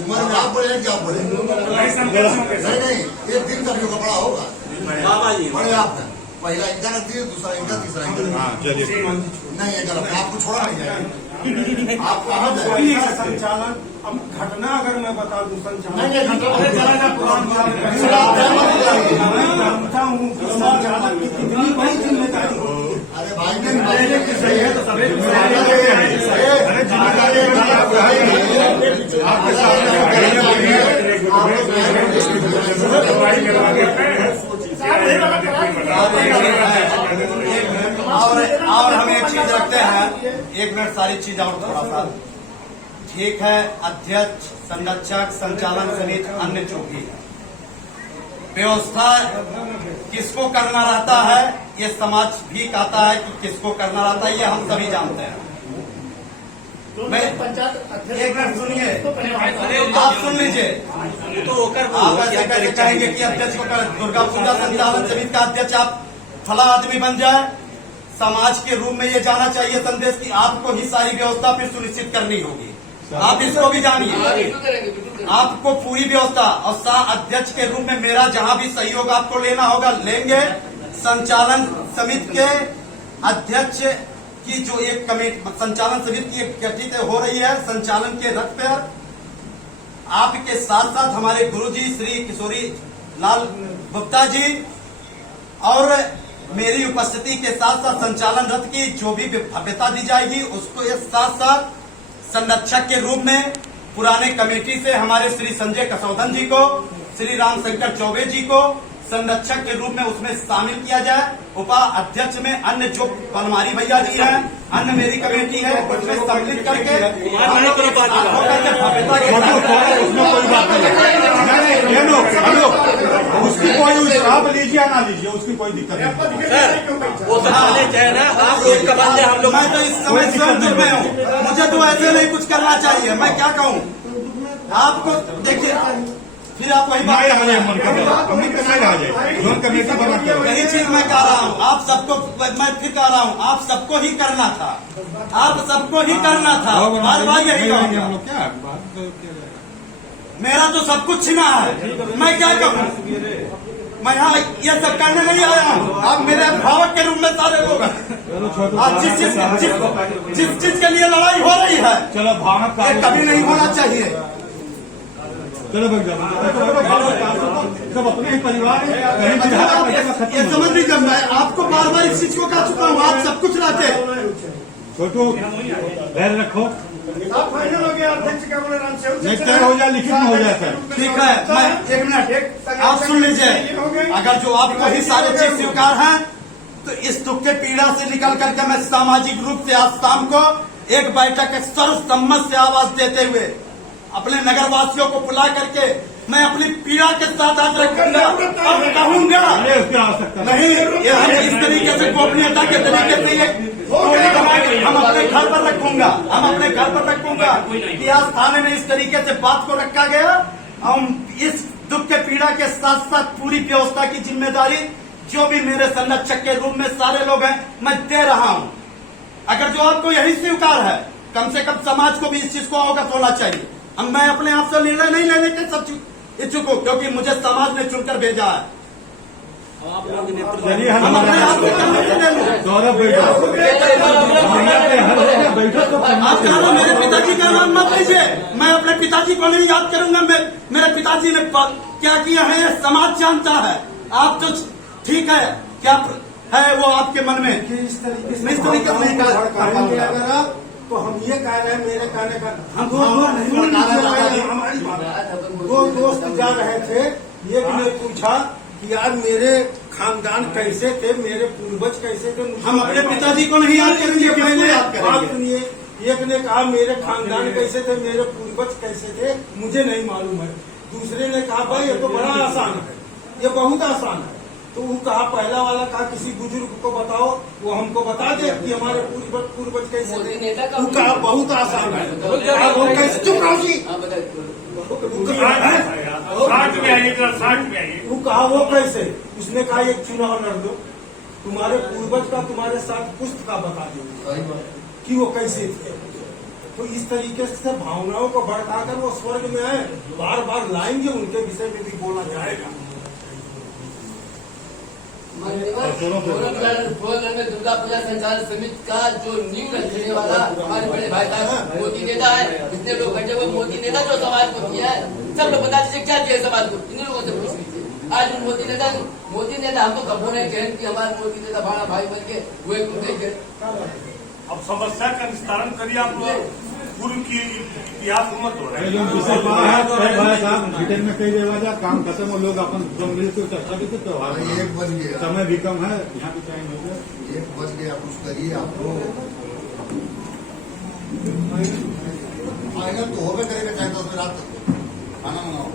उम्र में आप बोले क्या बोले? नहीं, एक दिन का कपड़ा होगा। बाबा जी बड़े आप हैं, पहला इनका रख दीजिए, दूसरा इनका, तीसरा इनका। हाँ चलिए नहीं है गलत, आपको छोड़ा नहीं जाएगा। आप कहाँ कोई जाए? है संचालन। अब घटना अगर मैं बता दूं संचालन, नहीं, मैं जानता हूँ कि संचालक की कितनी बड़ी जिम्मेदारी होती है। अरे भाई सही है तो सभी आपके सामने और हम एक चीज रखते हैं, 1 मिनट सारी चीज और थोड़ा सा ठीक है। अध्यक्ष, संरक्षक, संचालन समिति, अन्य जो भी है, व्यवस्था किसको करना रहता है, ये समाज भी कहता है कि किसको करना रहता है, ये हम सभी जानते हैं। मैं एक मिनट सुनिए, आप सुन लीजिए। तो आप ऐसे कैसे कहेंगे कि अध्यक्ष को दुर्गा पूजा संचालन समिति का अध्यक्ष आप फला आदमी बन जाए? समाज के रूप में ये जाना चाहिए संदेश कि आपको ही सारी व्यवस्था फिर सुनिश्चित करनी होगी। आप इसको भी जानिए, आपको पूरी व्यवस्था और सह अध्यक्ष के रूप में मेरा जहां भी सहयोग आपको लेना होगा लेंगे। संचालन समिति के अध्यक्ष की जो एक कमेटी, संचालन समिति की एक गठित हो रही है, संचालन के रथ पर आपके साथ साथ हमारे गुरुजी श्री किशोरी लाल गुप्ता जी और मेरी उपस्थिति के साथ साथ संचालन रथ की जो भी भव्यता दी जाएगी उसको एक साथ साथ संरक्षक के रूप में पुराने कमेटी से हमारे श्री संजय कसौधन जी को, श्री रामशंकर चौबे जी को संरक्षक के रूप में उसमें शामिल किया जाए। उपाध्यक्ष में अन्य जो बनवारी भैया जी हैं, अन्य मेरी कमेटी है, उसमें सम्मिलित करके उसमें कोई बात नहीं, उसकी कोई आप लीजिए ना लीजिए, उसकी कोई दिक्कत नहीं। वो तो चाहे ना आप लोग का बंदे हम लोग। मैं तो इस समय स्वयं दुख में हूँ, मुझे तो ऐसे नहीं कुछ करना चाहिए। मैं क्या कहूँ आपको, देखिए फिर आप वही बात कमेटी बना के यही चीज मैं कह रहा हूँ। आप सबको, मैं फिर कह रहा हूँ, आप सबको ही करना था, आप सबको ही करना था। बार बार यही कहूँगा, मेरा तो सब कुछ छिना है, मैं क्या कहूँ। मैं यहाँ ये सब करने नहीं आया हूँ। आप मेरे अभिभावक के रूप में सारे लोग हैं। आज जिस चीज के लिए लड़ाई हो रही है, चलो भावना ये कभी नहीं होना चाहिए। चलो सब अपने ही परिवार है। ये समझ लीजिए, मैं आपको बार बार इस चीज को कह चुका हूँ, आप सब कुछ रहते। छोटू धैर्य रखो, फाइनल हो गया। अध्यक्ष क्या बोले? नहीं तय हो जाए, लिखित में हो जाए सर। ठीक है, मैं 1 मिनट आप सुन लीजिए। अगर जो आपको ही सारे चीज स्वीकार हैं तो इस दुख के पीड़ा से निकल करके मैं सामाजिक रूप से आज शाम को एक बैठक सर्वसम्मत से आवाज देते हुए अपने नगर वासियों को बुला करके मैं अपनी पीड़ा के साथ आज रखूंगा और कहूंगा ये उसकी आवश्यकता नहीं, ये हम इस तरीके से गोपनीयता के तरीके से ये हम अपने घर पर रखूंगा, हम अपने घर पर रखूंगा कि आज थाने में इस तरीके से बात को रखा गया। हम इस दुख के पीड़ा के साथ साथ पूरी व्यवस्था की जिम्मेदारी जो भी मेरे संरक्षक के रूप में सारे लोग हैं मैं दे रहा हूं। अगर जो आपको यही स्वीकार है, कम से कम समाज को भी इस चीज को अवगत होना चाहिए। अब मैं अपने आप से निर्णय नहीं लेने के सब इच्छुक हूँ, क्योंकि मुझे समाज ने चुनकर भेजा है। चलिए हम अपने आप से करने के लिए गौरव बैठक आप कहना मेरे पिताजी का नाम मत लीजिए, मैं अपने पिताजी को नहीं याद करूंगा। मेरे पिताजी ने क्या किया है समाज जानता है। आप तो ठीक है, क्या है वो आपके मन में कि इस तरीके से नहीं भड़काएंगे अगर आप, तो हम ये कह रहे हैं, मेरे कहने का हमारी बात। दो दोस्त जा रहे थे, एक ने पूछा कि यार मेरे खानदान कैसे थे, मेरे पूर्वज कैसे थे। हम अपने पिताजी को नहीं याद करेंगे, पहले बात सुनिए। एक ने कहा मेरे खानदान कैसे थे, मेरे पूर्वज कैसे थे, मुझे नहीं मालूम है। दूसरे ने कहा भाई ये तो बड़ा आसान है, ये बहुत आसान है। तो वो कहा, पहला वाला कहा किसी बुजुर्ग को बताओ, वो हमको बता दे कि हमारे पूर्वज कैसे थे। वो कहा बहुत आसान है। वो कैसे, चुप रहो जी। वो कहा वो कैसे, उसने कहा एक चुनाव लड़ दो, तुम्हारे पूर्वज का तुम्हारे साथ पुस्त का बता दो कि वो कैसे थे। तो इस तरीके से भावनाओं को भड़काकर वो स्वर्ग में है, बार बार लाएंगे, उनके विषय में भी बोला जाएगा। में दुर्गा पूजा संचालन समिति का जो नींव रखने वाला हमारे बड़े भाई साहब मोदी नेता है। इतने लोग बैठे हुए मोदी नेता जो समाज को किया है, सब लोग बता दीजिए क्या किया समाज को, इन लोगों से पूछ लीजिए। आज मोदी नेता हमको कबो नहीं कहें कि हमारे मोदी नेता बड़ा भाई बन के हुए गए। अब समस्या का निस्तारण करिए आप पूर्व की इतिहास मत हो रहे ब्रिटेन में कई दरवाजा काम खत्म हो, लोग अपन सब मिलकर चर्चा भी करते हो। एक बज गया, समय भी कम है, यहाँ भी टाइम हो गया। 1 बज गया, कुछ करिए। आपको फाइनल तो होवे करेगा, चाहे 10 रात तक खाना मंगाओ।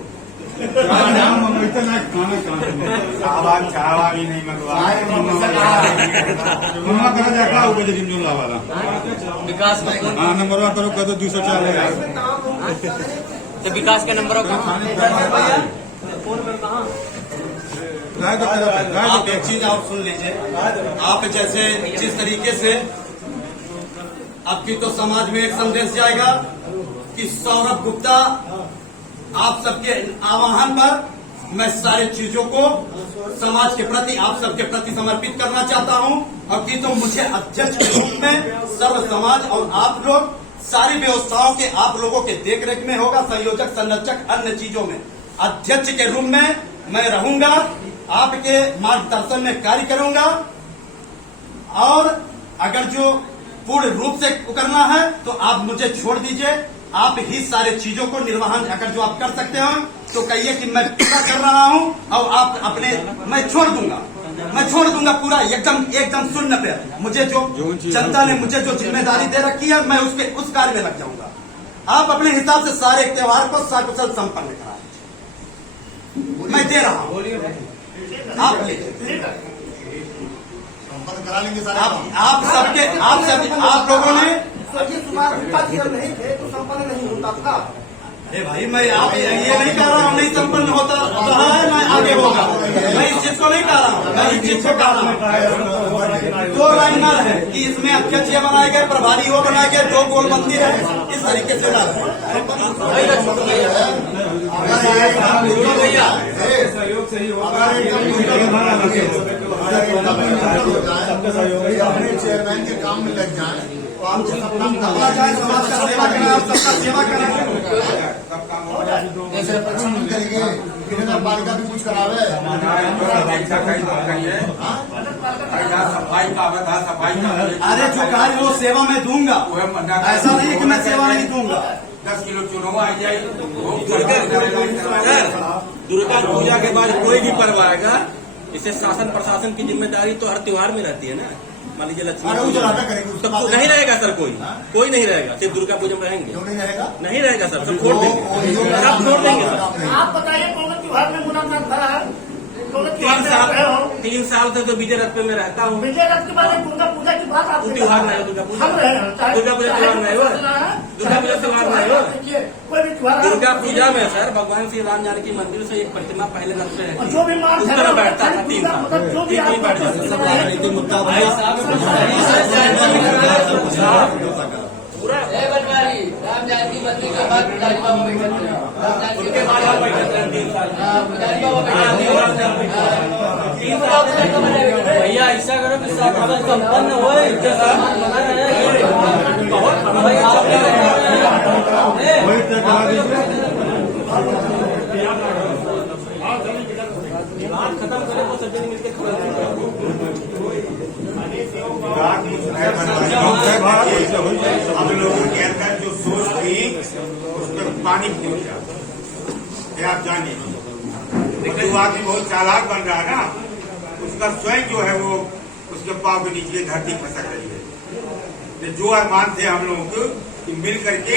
इतना खाना चावा भी नहीं मम्मा करा जाता हो बजे जिम जोन लावाला विकास हाँ नंबर करो कह दो 204 है तो विकास के नंबर आप एक चीज आप सुन लीजिए। आप जैसे जिस तरीके से आपकी तो समाज में एक संदेश जाएगा कि सौरभ गुप्ता आप सबके आह्वान पर मैं सारी चीजों को समाज के प्रति आप सबके प्रति समर्पित करना चाहता हूं, और कि तो मुझे अध्यक्ष के रूप में सर्व समाज और आप लोग सारी व्यवस्थाओं के आप लोगों के देखरेख में होगा, संयोजक संरक्षक अन्य चीजों में अध्यक्ष के रूप में मैं रहूंगा, आपके मार्गदर्शन में कार्य करूंगा। और अगर जो पूर्ण रूप से करना है तो आप मुझे छोड़ दीजिए, आप ही सारे चीजों को निर्वहन अगर जो आप कर सकते हो तो कहिए कि मैं पूरा कर रहा हूं, और आप अपने मैं छोड़ दूंगा पूरा एकदम शून्य पे। मुझे जो जनता ने मुझे जो जिम्मेदारी दे रखी है मैं उस कार्य में लग जाऊंगा। आप अपने हिसाब से सारे त्योहार को सकुशल संपन्न करा, मैं दे रहा हूं, आप लीजिए, संपन्न करा लेंगे सारे। आप लोगों ने नहीं थे तो संपन्न नहीं होता था। अरे भाई मैं आप ये नहीं कह रहा हूँ नहीं संपन्न होता रहा है, मैं आगे होगा, मैं इस चीज को नहीं कह रहा हूँ, मैं इस चीज को कह रहा हूँ। 2 लाइनर है कि इसमें अध्यक्ष ये बनाए गए, प्रभारी वो बनाए गए, 2 गोल मंदिर है, इस तरीके से सहयोग से ही अपने चेयरमैन के काम में लग जाए तो आप समाज का सेवा करना, आप सबका सेवा करना करेंगे। नगर पालिका भी कुछ करावे, अरे जो कार्य वो सेवा में दूंगा, ऐसा नहीं कि मैं सेवा नहीं दूंगा। 10 किलो चुनाव आ जाए। दुर्गा पूजा के बाद कोई भी पर्व आएगा, इसे शासन प्रशासन की जिम्मेदारी तो हर त्योहार में रहती है ना। मान लीजिए अरे वो लक्ष्मी चलाना करेंगे उसके तो बाद नहीं रहेगा सर कोई हाँ? कोई नहीं रहेगा, सिर्फ दुर्गा पूजा में रहेंगे। क्यों नहीं रहेगा? नहीं रहेगा सर, सब छोड़ देंगे, सब छोड़ देंगे सर। आप बताइए कौन त्योहार में मुलाकात भरा है? 3 साल से तो विजय रथ पे मैं रहता हूँ। विजय रथ के बाद दुर्गा पूजा की बात आप त्योहार नहीं है, दुर्गा पूजा हम रहे हैं, चाहे- दुर्गा पूजा त्योहार नहीं हो, दुर्गा पूजा त्योहार नहीं हो। देखिए, कोई भी त्योहार दुर्गा पूजा में सर भगवान श्री राम जानकी मंदिर से एक प्रतिमा पहले रखते हैं, और जो भी मार्ग उस है, पर बैठता था 3 साल, मतलब जो भी 3 दिन आप बैठता था। सब राजनीतिक मुद्दा बनवारी राम जानकी मंदिर के बाद पुजारी बाबा बैठे थे। राम जानकी उनके बाद आप बैठे थे 3 साल। पुजारी बाबा बैठे थे। भैया ऐसा करो कि सब संपन्न हो, वही तय करा दीजिए। खत्म करे वो सभी मिलकर हम लोगों के अंदर जो सोच थी उसमें पानी फिर गया, ये आप जानिए। जो आदमी बहुत चालाक बन रहा है ना, उसका स्वयं जो है वो उसके पाँव के नीचे धरती खसक रही है। जो अरमान थे हम लोगों को कि मिल करके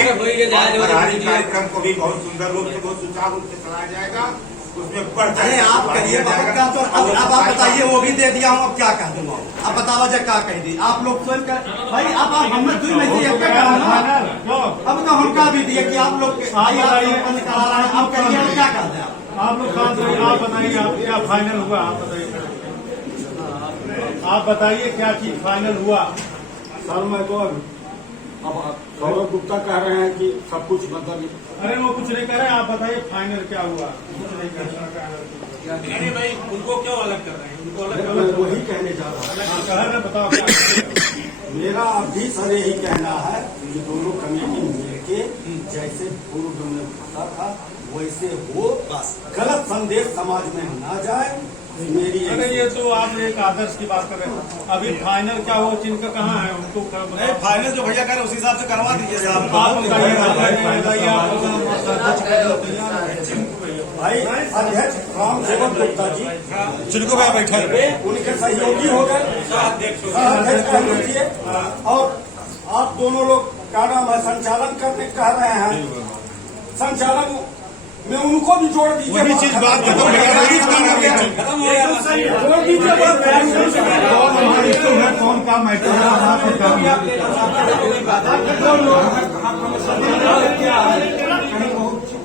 फरारी कार्यक्रम को भी बहुत सुंदर रूप से, बहुत सुचारू रूप से चलाया जाएगा, उसमें बढ़ता अरे आप करिए बाबा का तो अब आप बताइए, वो भी दे दिया हूँ, अब क्या कह दूंगा? अब बतावा जा क्या कह दी आप लोग स्वयं कर भाई, आप हम दुई में से एक कहा ना, अब तो हमका भी दिए कि आप लोग करा रहे हैं, आप करिए क्या कह दें आप लोग शांत रहिए, आप बताइए आप क्या फाइनल हुआ, आप बताइए, आप बताइए क्या चीज फाइनल हुआ। सर मैं तो अब सौरभ गुप्ता कह रहे हैं कि सब कुछ मतलब, अरे वो कुछ नहीं कह रहे, आप बताइए फाइनल क्या हुआ। कुछ नहीं कह रहे। अरे भाई उनको क्यों अलग कर रहे हैं, उनको अलग कर मैं वही कहने जा रहा हूँ। कह रहे बताओ क्या। मेरा अभी सर यही कहना है कि दोनों कमेटी मिलके जैसे पूर्व में होता था वैसे हो, गलत संदेश समाज में न जाए, मेरी अरे ये तो आप एक आदर्श की बात कर रहे हैं। अभी फाइनल क्या हो, चिन्ह कहाँ है उनको फाइनल जो भैया करे उसी हिसाब से करवा दीजिए साहब। भाई अध्यक्ष राम सेवक गुप्ता जी जिनको भाई बैठा उनके सहयोगी हो गए, अध्यक्ष कह लीजिए, और आप दोनों लोग क्या नाम है संचालन करने कह रहे हैं, संचालन में उनको भी जोड़ दीजिए। वही चीज बात खत्म हो गई, जोड़ दीजिए कौन काम मैटर है,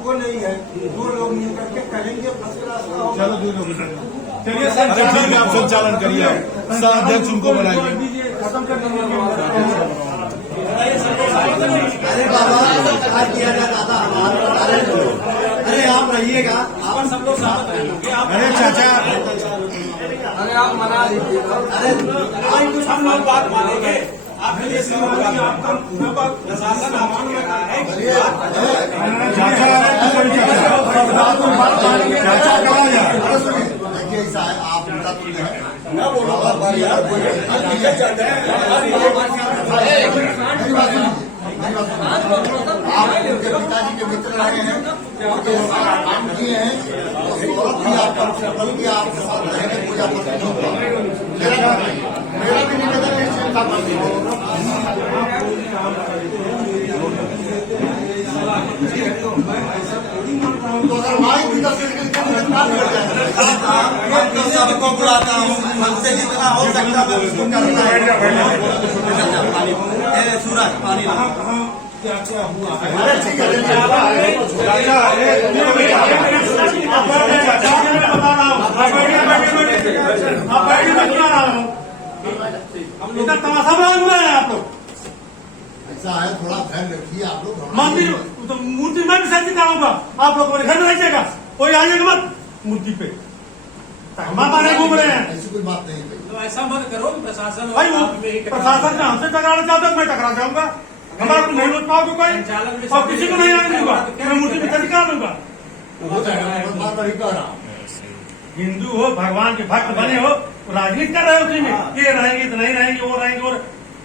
वो नहीं है, 2 लोग मिल करके करेंगे, चलो 2 लोग चलिए सर, ठीक है आप संचालन करिए, सर अध्यक्ष उनको बनाइए। खत्म कर देंगे। अरे बाबा आज किया जाता था हमारे, अरे आप रहिएगा, आप सब लोग साथ रहेंगे। अरे चाचा अरे आप मना लीजिए, अरे कुछ हम लोग बात मानेंगे, आपके लिए प्रशासन देखिए ऐसा है, आप उनका तो न बोलो आप उनके पिताजी के मित्र रहे हैं, उनके साथ काम किए हैं, और भी आपका बल भी आपके साथ रहेंगे, पूजा पत्नी होगा। मेरा भी निवेदन है चिंता तो अगर माइक भी 10 मिनट सबको बुलाता हूँ, हमसे जितना हो सकता है उसको करता है। सूरज पानी क्या क्या हुआ है। अरे ठीक इतना तमाशा बना है आप लोग। ऐसा है, थोड़ा ध्यान रखिए आप लोग। मंदिर तो मूर्ति मैं विसर्जित कराऊंगा, आप लोग मेरे घर में रहिएगा, कोई आइएगा मत मूर्ति पे, माता नहीं घूम रहे हैं। ऐसी कोई बात नहीं है। तो ऐसा मत करो, प्रशासन भाई वो प्रशासन का हमसे टकराना चाहता है, मैं टकरा जाऊंगा, हमारा नहीं रोक पाओगे कोई, और किसी को नहीं आने दूंगा, मैं मूर्ति विसर्जित करा दूंगा। बात वही कह रहा हूँ। हिंदू हो, भगवान के भक्त बने हो, राजनीति कर रहे हो उसी में, ये रहेंगे तो नहीं रहेंगे, वो रहेंगे, और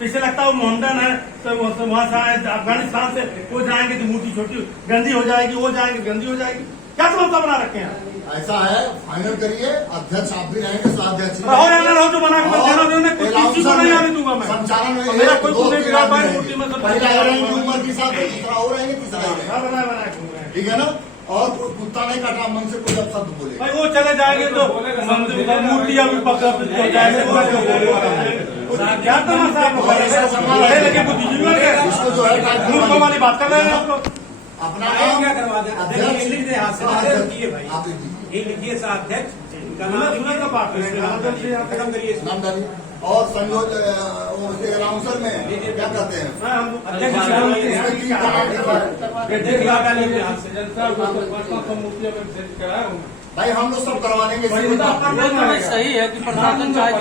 इससे लगता है वो मोहम्मदन है तो वहां से आए अफगानिस्तान से, वो जाएंगे तो मूर्ति छोटी गंदी हो जाएगी, वो जाएंगे गंदी हो जाएगी। क्या समझौता बना रखे हैं? ऐसा है, फाइनल करिए, अध्यक्ष आप भी रहेंगे, स्वाध्यक्ष रहो या ना रहो, जो बना के बच्चे उन्होंने कुछ किसी को नहीं आने दूंगा मैं। संचालन में मेरा कोई पुणे बिगाड़ पाए मूर्ति में सब पहला रहेंगे उम्र के साथ, दूसरा हो रहेंगे, तीसरा रहेंगे, ठीक है ना। और कुत्ता नहीं काटा मन से कोई अब शब्द बोले भाई, वो चले जाएंगे तो मंदिर मूर्तियां भी पकड़ क्या तमाशा है, लगे बुद्धिजीवी इसको जो है मूर्ख वाली बात कर रहे हैं आप लोग। अपना नाम क्या करवा दे, अध्यक्ष लिख दे हाथ से, लिखिए भाई, आप लिखिए, ये लिखिए सा अध्यक्ष, इनका नाम सुना का बात खत्म करिए इसको। नाम डालिए। और संयोज अनाउंसर में क्या कहते हैं, भाई हम लोग सब करवा देंगे। सही है कि प्रशासन चाहे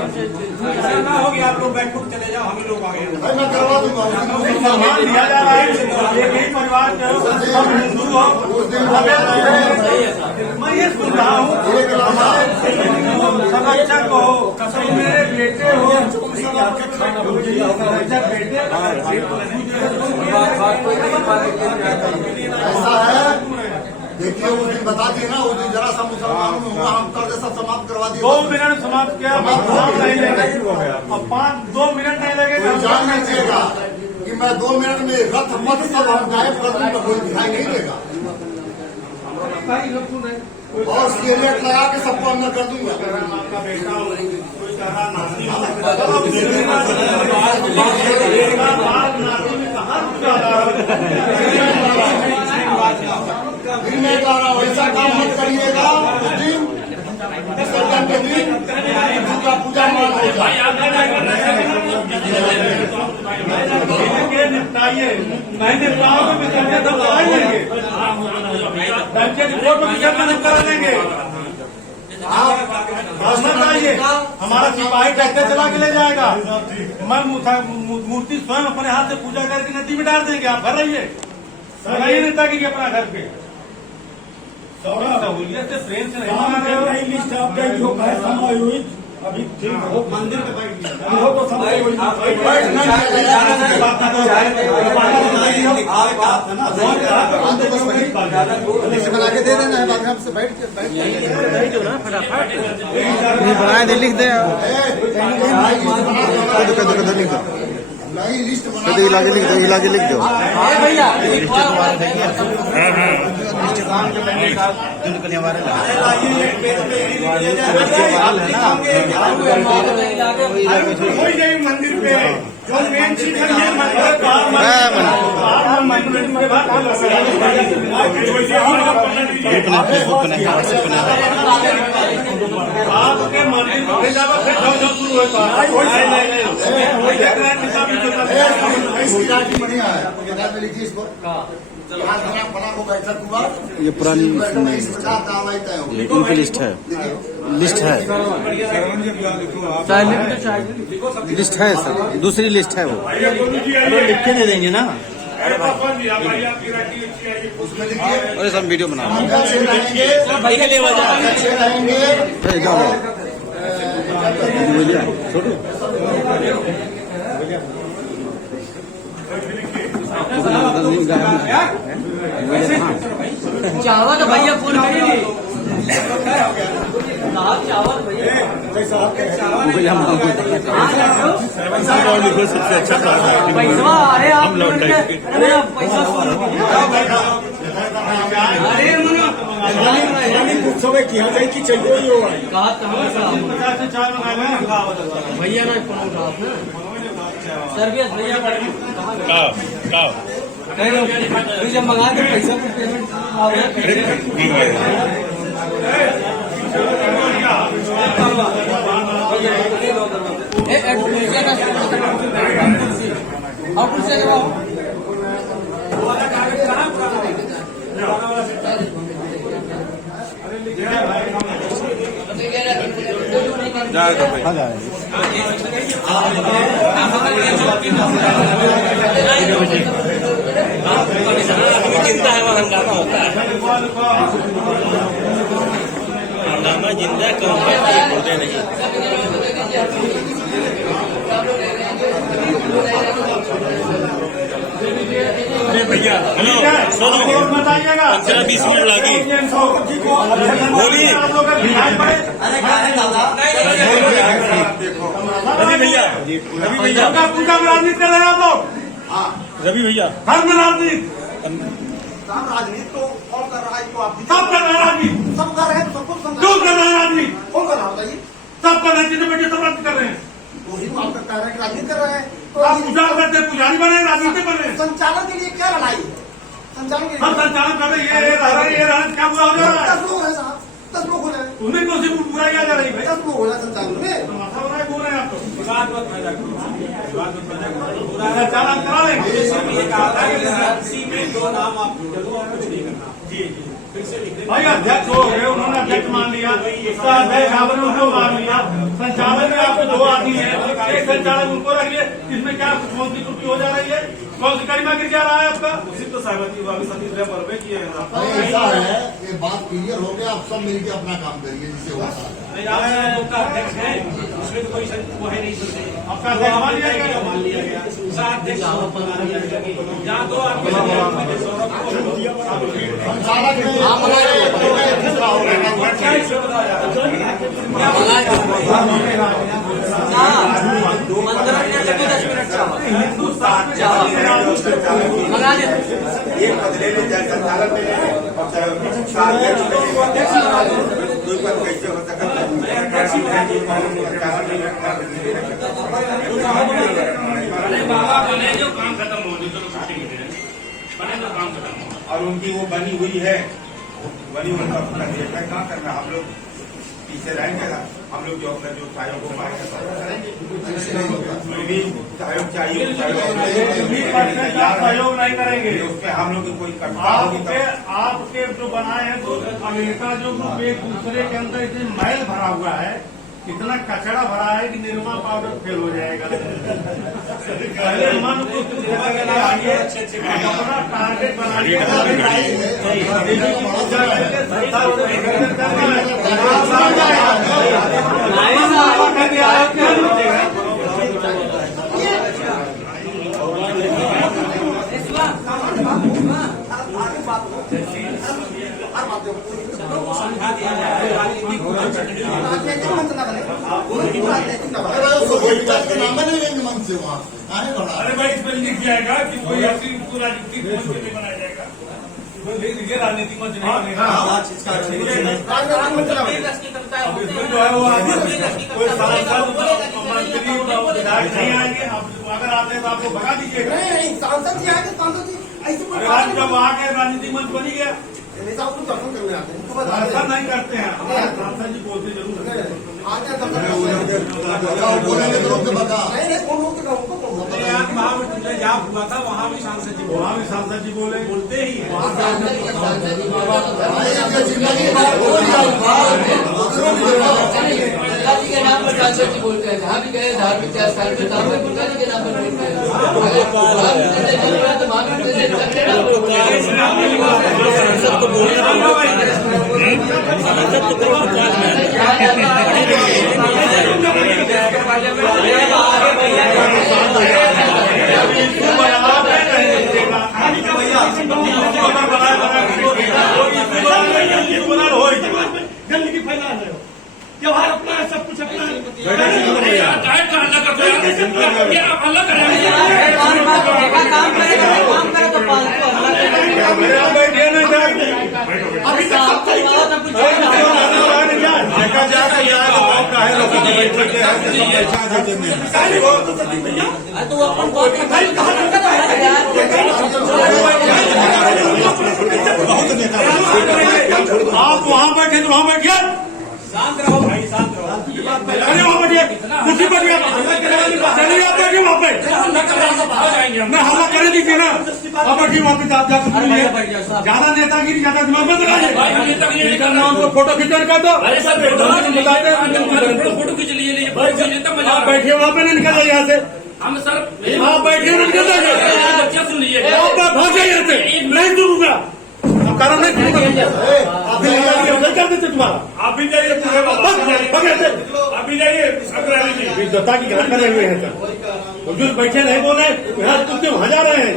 ना होगी, आप लोग बैठ चले जाओ, हम ही लोग आगे भाई मैं करवा दूंगा। सम्मान दिया जा रहा है, एक ही परिवार के हो, सब हिंदू हो, मैं ये सुन रहा हूँ, संरक्षक हो, मेरे बेटे हो, ऐसा है, देखिए उस दिन बता दिए ना, उस दिन जरा सा मुसलमानों में हुआ, हम कर्ज सब समाप्त करवा दिए। 2 मिनट समाप्त किया, नहीं लगेगा, अब 2 मिनट नहीं लगेगा। कोई जान नहीं देगा कि मैं 2 मिनट में रथ मत सब हम गायब कर दूं तो कोई दिखाई नहीं देगा, और स्केलेट लगा के सबको अंदर कर दूंगा। आपका बेटा हो, कोई कहा नाती फिर मैं कह रहा हूँ ऐसा काम मत करिएगा, उस दिन विसर्जन के दिन दुर्गा पूजा मान हो जाए, निपटाइए, मैं निपटाऊंगा, विसर्जन तो करा ही लेंगे, बैंक के रिपोर्ट में विसर्जन हम करा लेंगे। आइए, हमारा सिपाही ट्रैक्टर चला के ले जाएगा, मैं मूर्ति स्वयं अपने हाथ से पूजा करके नदी में डाल देंगे, आप घर रहिए, बनाइए नेता की अपना घर पे। सहूलियत से प्रेम से नहीं लिस्ट अपडेट जो है समायोजित, अभी वो मंदिर में बैठ बना के दे देना है, बाद में आपसे बैठ के ना फटाफट बना दे, लिख दे, नहीं लिस्ट बना के लिख दो भैया, मंदिर पे जो मेन चीज है आपके मंदिर में शुरू होता है, बढ़िया है, लिखिए इसको। बड़ा को बैठक हुआ, ये पुरानी इनकी लिस्ट है, लिस्ट है सर, दूसरी लिस्ट है वो, लिख के दे देंगे ना। उसमें लिखिए, अरे सब वीडियो बना चावल भैया फूल चावल भैया सबसे अच्छा पैसा, अरे आप पैसा समय किया जाए कि चाहिए भैया ना सर्विस भैया जब मंगा के पैसा पेमेंट और कुछ चिंता है, वहाँ हंगामा होता है, हंगामा जिंदा होते नहीं। अरे भैया, हेलो, आइएगा। 15-20 मिनट लगी। बोलिए आप लोग का दिखाई पड़े। अरे क्या है दादा? रवि भैया, रवि भैया, पूजा में राजनीति कर रहे हैं आप लोग। रवि भैया, घर में राजनीति राजनीति तो कौन कर रहा है? तो आप सब कर रहे हैं राजनीति। सब कर रहे हैं, सबको क्यों कर रहे हैं राजनीति? कौन कर रहा है बताइए? सब कर रहे हैं, जितने बैठे सब राजनीति कर रहे हैं। वही तो आपका कह रहे हैं कि राजनीति कर रहे हैं। आप पूजा करते हैं, पुजारी बने, राजनीति बने। संचालन के लिए क्या लड़ाई है? संचालन के हम संचालन कर रहे हैं, ये रह रहे हैं, ये रह रहे हैं, क्या बुरा हो जा रहा है? 10 लोग हैं साहब, 10 लोग हो जाए। उन्हें कौन सी बुराई आ जा रही है भाई? 10 लोग हो जाए संचालन में। माथा हो रहा है, बोल रहे हैं आप तो। विवाद मत पैदा करो, विवाद मत पैदा करो। संचालन करा लेंगे। सिर्फ ये कहा था कि इसी में 2 नाम आप जरूर और कुछ नहीं करना। जी जी, फिर से लिख भाई अध्यक्ष हो गए, उन्होंने अध्यक्ष मान लिया, उसका अध्यक्ष आपने उनको मान लिया। संचालन में आपको 2 आदमी है, एक संचालक उनको रखिए। इसमें क्या कौन सी त्रुटि हो जा रही है? कौन सी गरिमा गिर जा रहा है आपका? उसी तो सहमति हुआ, सभी तरह पर में किया है। ऐसा है, ये बात क्लियर हो गया, आप सब मिलकर अपना काम करिए जिससे होता है। आप सबका अध्यक्ष है, उसमें तो कोई वो है नहीं सकते। आपका अध्यक्ष मान लिया गया, मान लिया गया। अध्यक्ष जहाँ 2 आपके सौरभ को एक बदले में चाहे संचालक में चाहे कोई पद कैसे हो सकता है? बाबा बने जो काम खत्म हो गया, चलो छुट्टी मिले बने जो काम खत्म हो। और उनकी वो बनी हुई है, बनी उनका क्या करना? हम लोग पीछे रहेंगे ना, हम लोग जो अपना जो सहयोग को पाएंगे सहयोग चाहिए, सहयोग नहीं करेंगे। उस पर हम लोग की कोई आपके जो बनाए हैं तो अमेरिका जो ग्रुप एक दूसरे के अंदर इतनी मैल भरा हुआ है, इतना कचरा भरा है कि निर्मा पाउडर फेल हो जाएगा। पहले मन को आगे अपना टारगेट बनाइए। समझा दिया जाए, राजनीतिक मन से वहाँ आने बढ़ा। अरे भाई इसमें लिख जाएगा कि कोई ऐसी राजनीतिक मंच नहीं बनाया जाएगा, लिखिए राजनीतिक मंच नहीं बनेगा। इसमें जो है वो कोई सांसद मंत्री विधायक नहीं आएंगे। अगर आते हैं तो आपको भगा दीजिएगा। सांसद जी आएंगे, सांसद जी ऐसे आज जब वहाँ के राजनीतिक मंच बनी गया, नेता को दर्शन करने आते हैं, ऐसा नहीं करते हैं। सांसद जी बोलते जरूर है। बोलेंगे तो लोग के बता। नहीं कौन लोग वहाँ में जाप हुआ था, वहाँ भी सांसद जी वहाँ भी सांसद जी बोलते ही है। दुर्गा जी के नाम पर सांसद जी बोलते हैं। जहाँ भी गए धार्मिक स्थान पे नाम पर दुर्गा जी के नाम पर बोलते हैं। गंदगी फैला रहे हो, त्योहार अपना है, सब कुछ अपना है। डाइट का हल्ला करते हैं, आप हल्ला करेंगे। अभी तक सब सही आप वहाँ बैठे तो वहाँ बैठिए, शांत रहो भाई, शांत रहो। अरे वहाँ बैठिए, कुर्सी बैठिए, चलिए आप बैठिए वहाँ पे। मैं हल्ला करे दीजिए ना, आप बैठिए वहाँ पे। आप जाकर सुनिए, ज्यादा नेतागिरी, ज्यादा दिमाग मत लगाइए। नाम को फोटो खींचने का दो, फोटो खींच लिए आप बैठिए वहाँ पे, नहीं निकल जाइए यहाँ से। हम सर आप बैठिए, नहीं निकल जाइए। क्या सुन लीजिए, आप भाग जाइए यहाँ से, नहीं दूंगा कारण नहीं कर देते तुम्हारा। आप भी जाइए पूरे आप भी जाइए, विद्वता की ग्रहण करे हुए हैं। जो बैठे नहीं बोले, तुम क्यों वहां जा रहे हैं?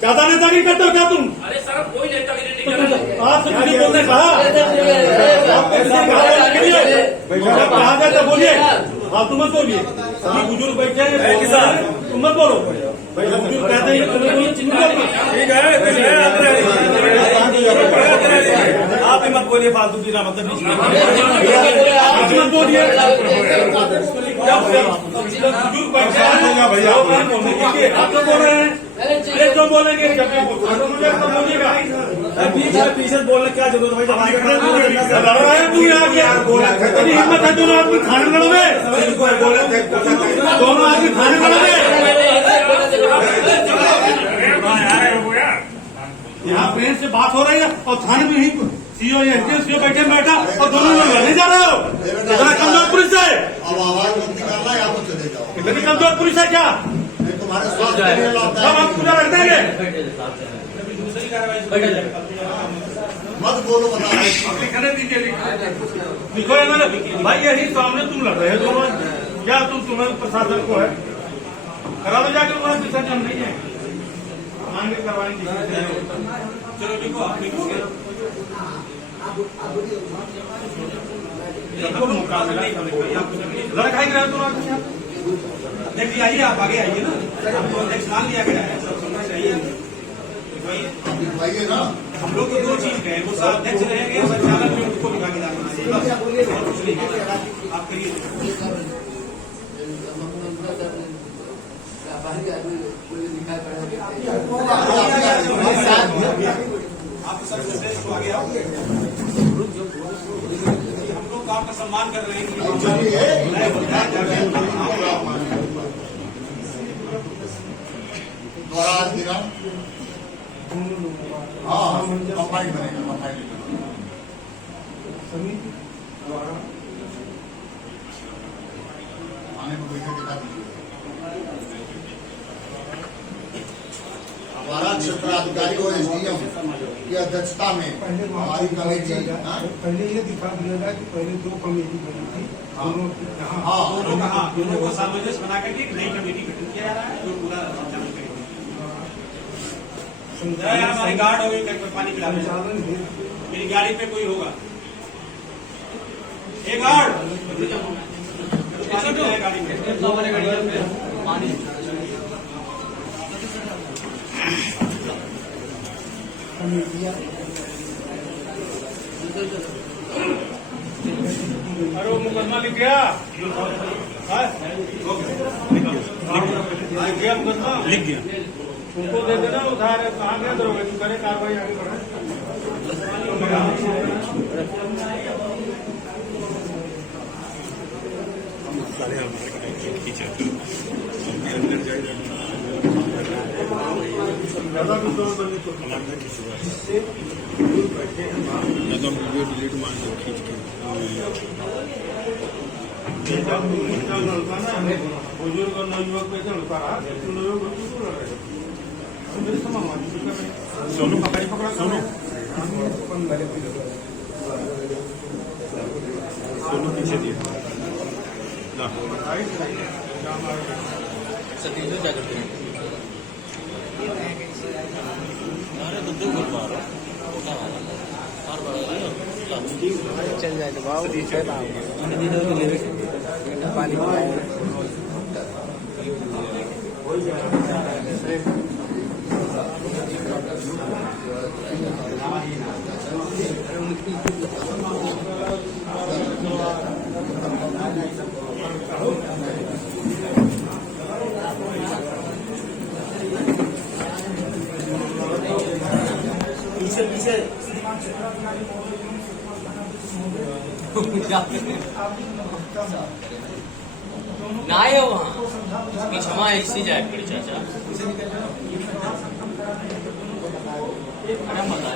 ज्यादा नेतागिरी करते हो क्या तुम? अरे सर कोई नेतागिरी नहीं कर रहा। आपसे मुझे बोलने कहा कहा गया तो बोलिए, फालतू मत बोलिए। सभी बुजुर्ग बैठे हैं, तुम मत बोलो। बुजुर्ग कहते हैं आप ही मत बोलिए फालतू की ना, मतलब मत बोलिए। बुजुर्ग बैठे हैं, आप तो बोल रहे हैं। अरे जो बोलेंगे तो बोलिएगा। पीछे बोलने क्या जरूरत भाई? लड़ रहे हैं तू यहाँ के, तेरी हिम्मत है दोनों आदमी खाने लड़ोगे, दोनों आदमी खाने लड़ोगे। यहाँ प्रेम से बात हो रही है और थाने में ही सीओ सीओ बैठे बैठा और दोनों लोग लड़ने जा रहे हो। इतना कमजोर पुलिस है। अब आवाज मत निकालना या तो चले जाओ। इतनी कमजोर पुलिस है क्या? तुम्हारे स्वास्थ्य के लिए लाभदायक सब हम पूरा रख देंगे। मत बोलो, बता लिखने दीजिए, लिखो मैंने भाई यही सामने तुम लड़ रहे हो दोनों, क्या तुम्हें प्रशासन को है करा दो जाकर, तुम्हारा विसर्जन नहीं है मांगे करवाएंगे। चलो लिखो, आप लिखो। लड़का ही रहे तुम देखिए आइए, आप आगे आइए ना, आपको अध्यक्ष मान लिया गया है, सब सुनना चाहिए भाई ना। हम लोग तो दो चीज गए, वो अध्यक्ष रहेंगे, संचालक में उसको भी भागीदार बनाएंगे, और कुछ नहीं। आप कहिए आप सबसे श्रेष्ठ को आगे आओ। हम लोग तो आपका सम्मान कर रहे हैं हाँ, कंबाइन बनेगा, कंबाइन समिति द्वारा आने को बैठे दिखा दीजिए। हमारा क्षेत्राधिकारी और एसडीएम की अध्यक्षता में हमारी कमेटी, पहले ये दिखा दिया जाए कि पहले दो कमेटी बनी थी, दोनों को सामंजस्य बना करके एक नई कमेटी गठन किया जा रहा है जो पूरा संचालन करेगी। हमारी गार्ड होगी, पानी पिला मेरी गाड़ी पे कोई होगा, एक गार्ड पानी पिलाए गाड़ी में, पानी अरे वो मुकदमा लिख गया, लिख गया। उनको दे देना, उधार कहाँ गया दरोगे, तू करे कार्रवाई आगे बढ़े। डिलीट मान लो खींच के। बुजुर्ग और नवयुवक पे लड़का रहा, सोनू पकड़ी पकड़ा, सोनू सोनू पीछे दिया। सतीश क्या करते हैं? चल जाए तो बाबू पानी पीछे पीछे ना आए वहाँ क्षमा ऐसी जाए पड़ी चाचा। अरे मजा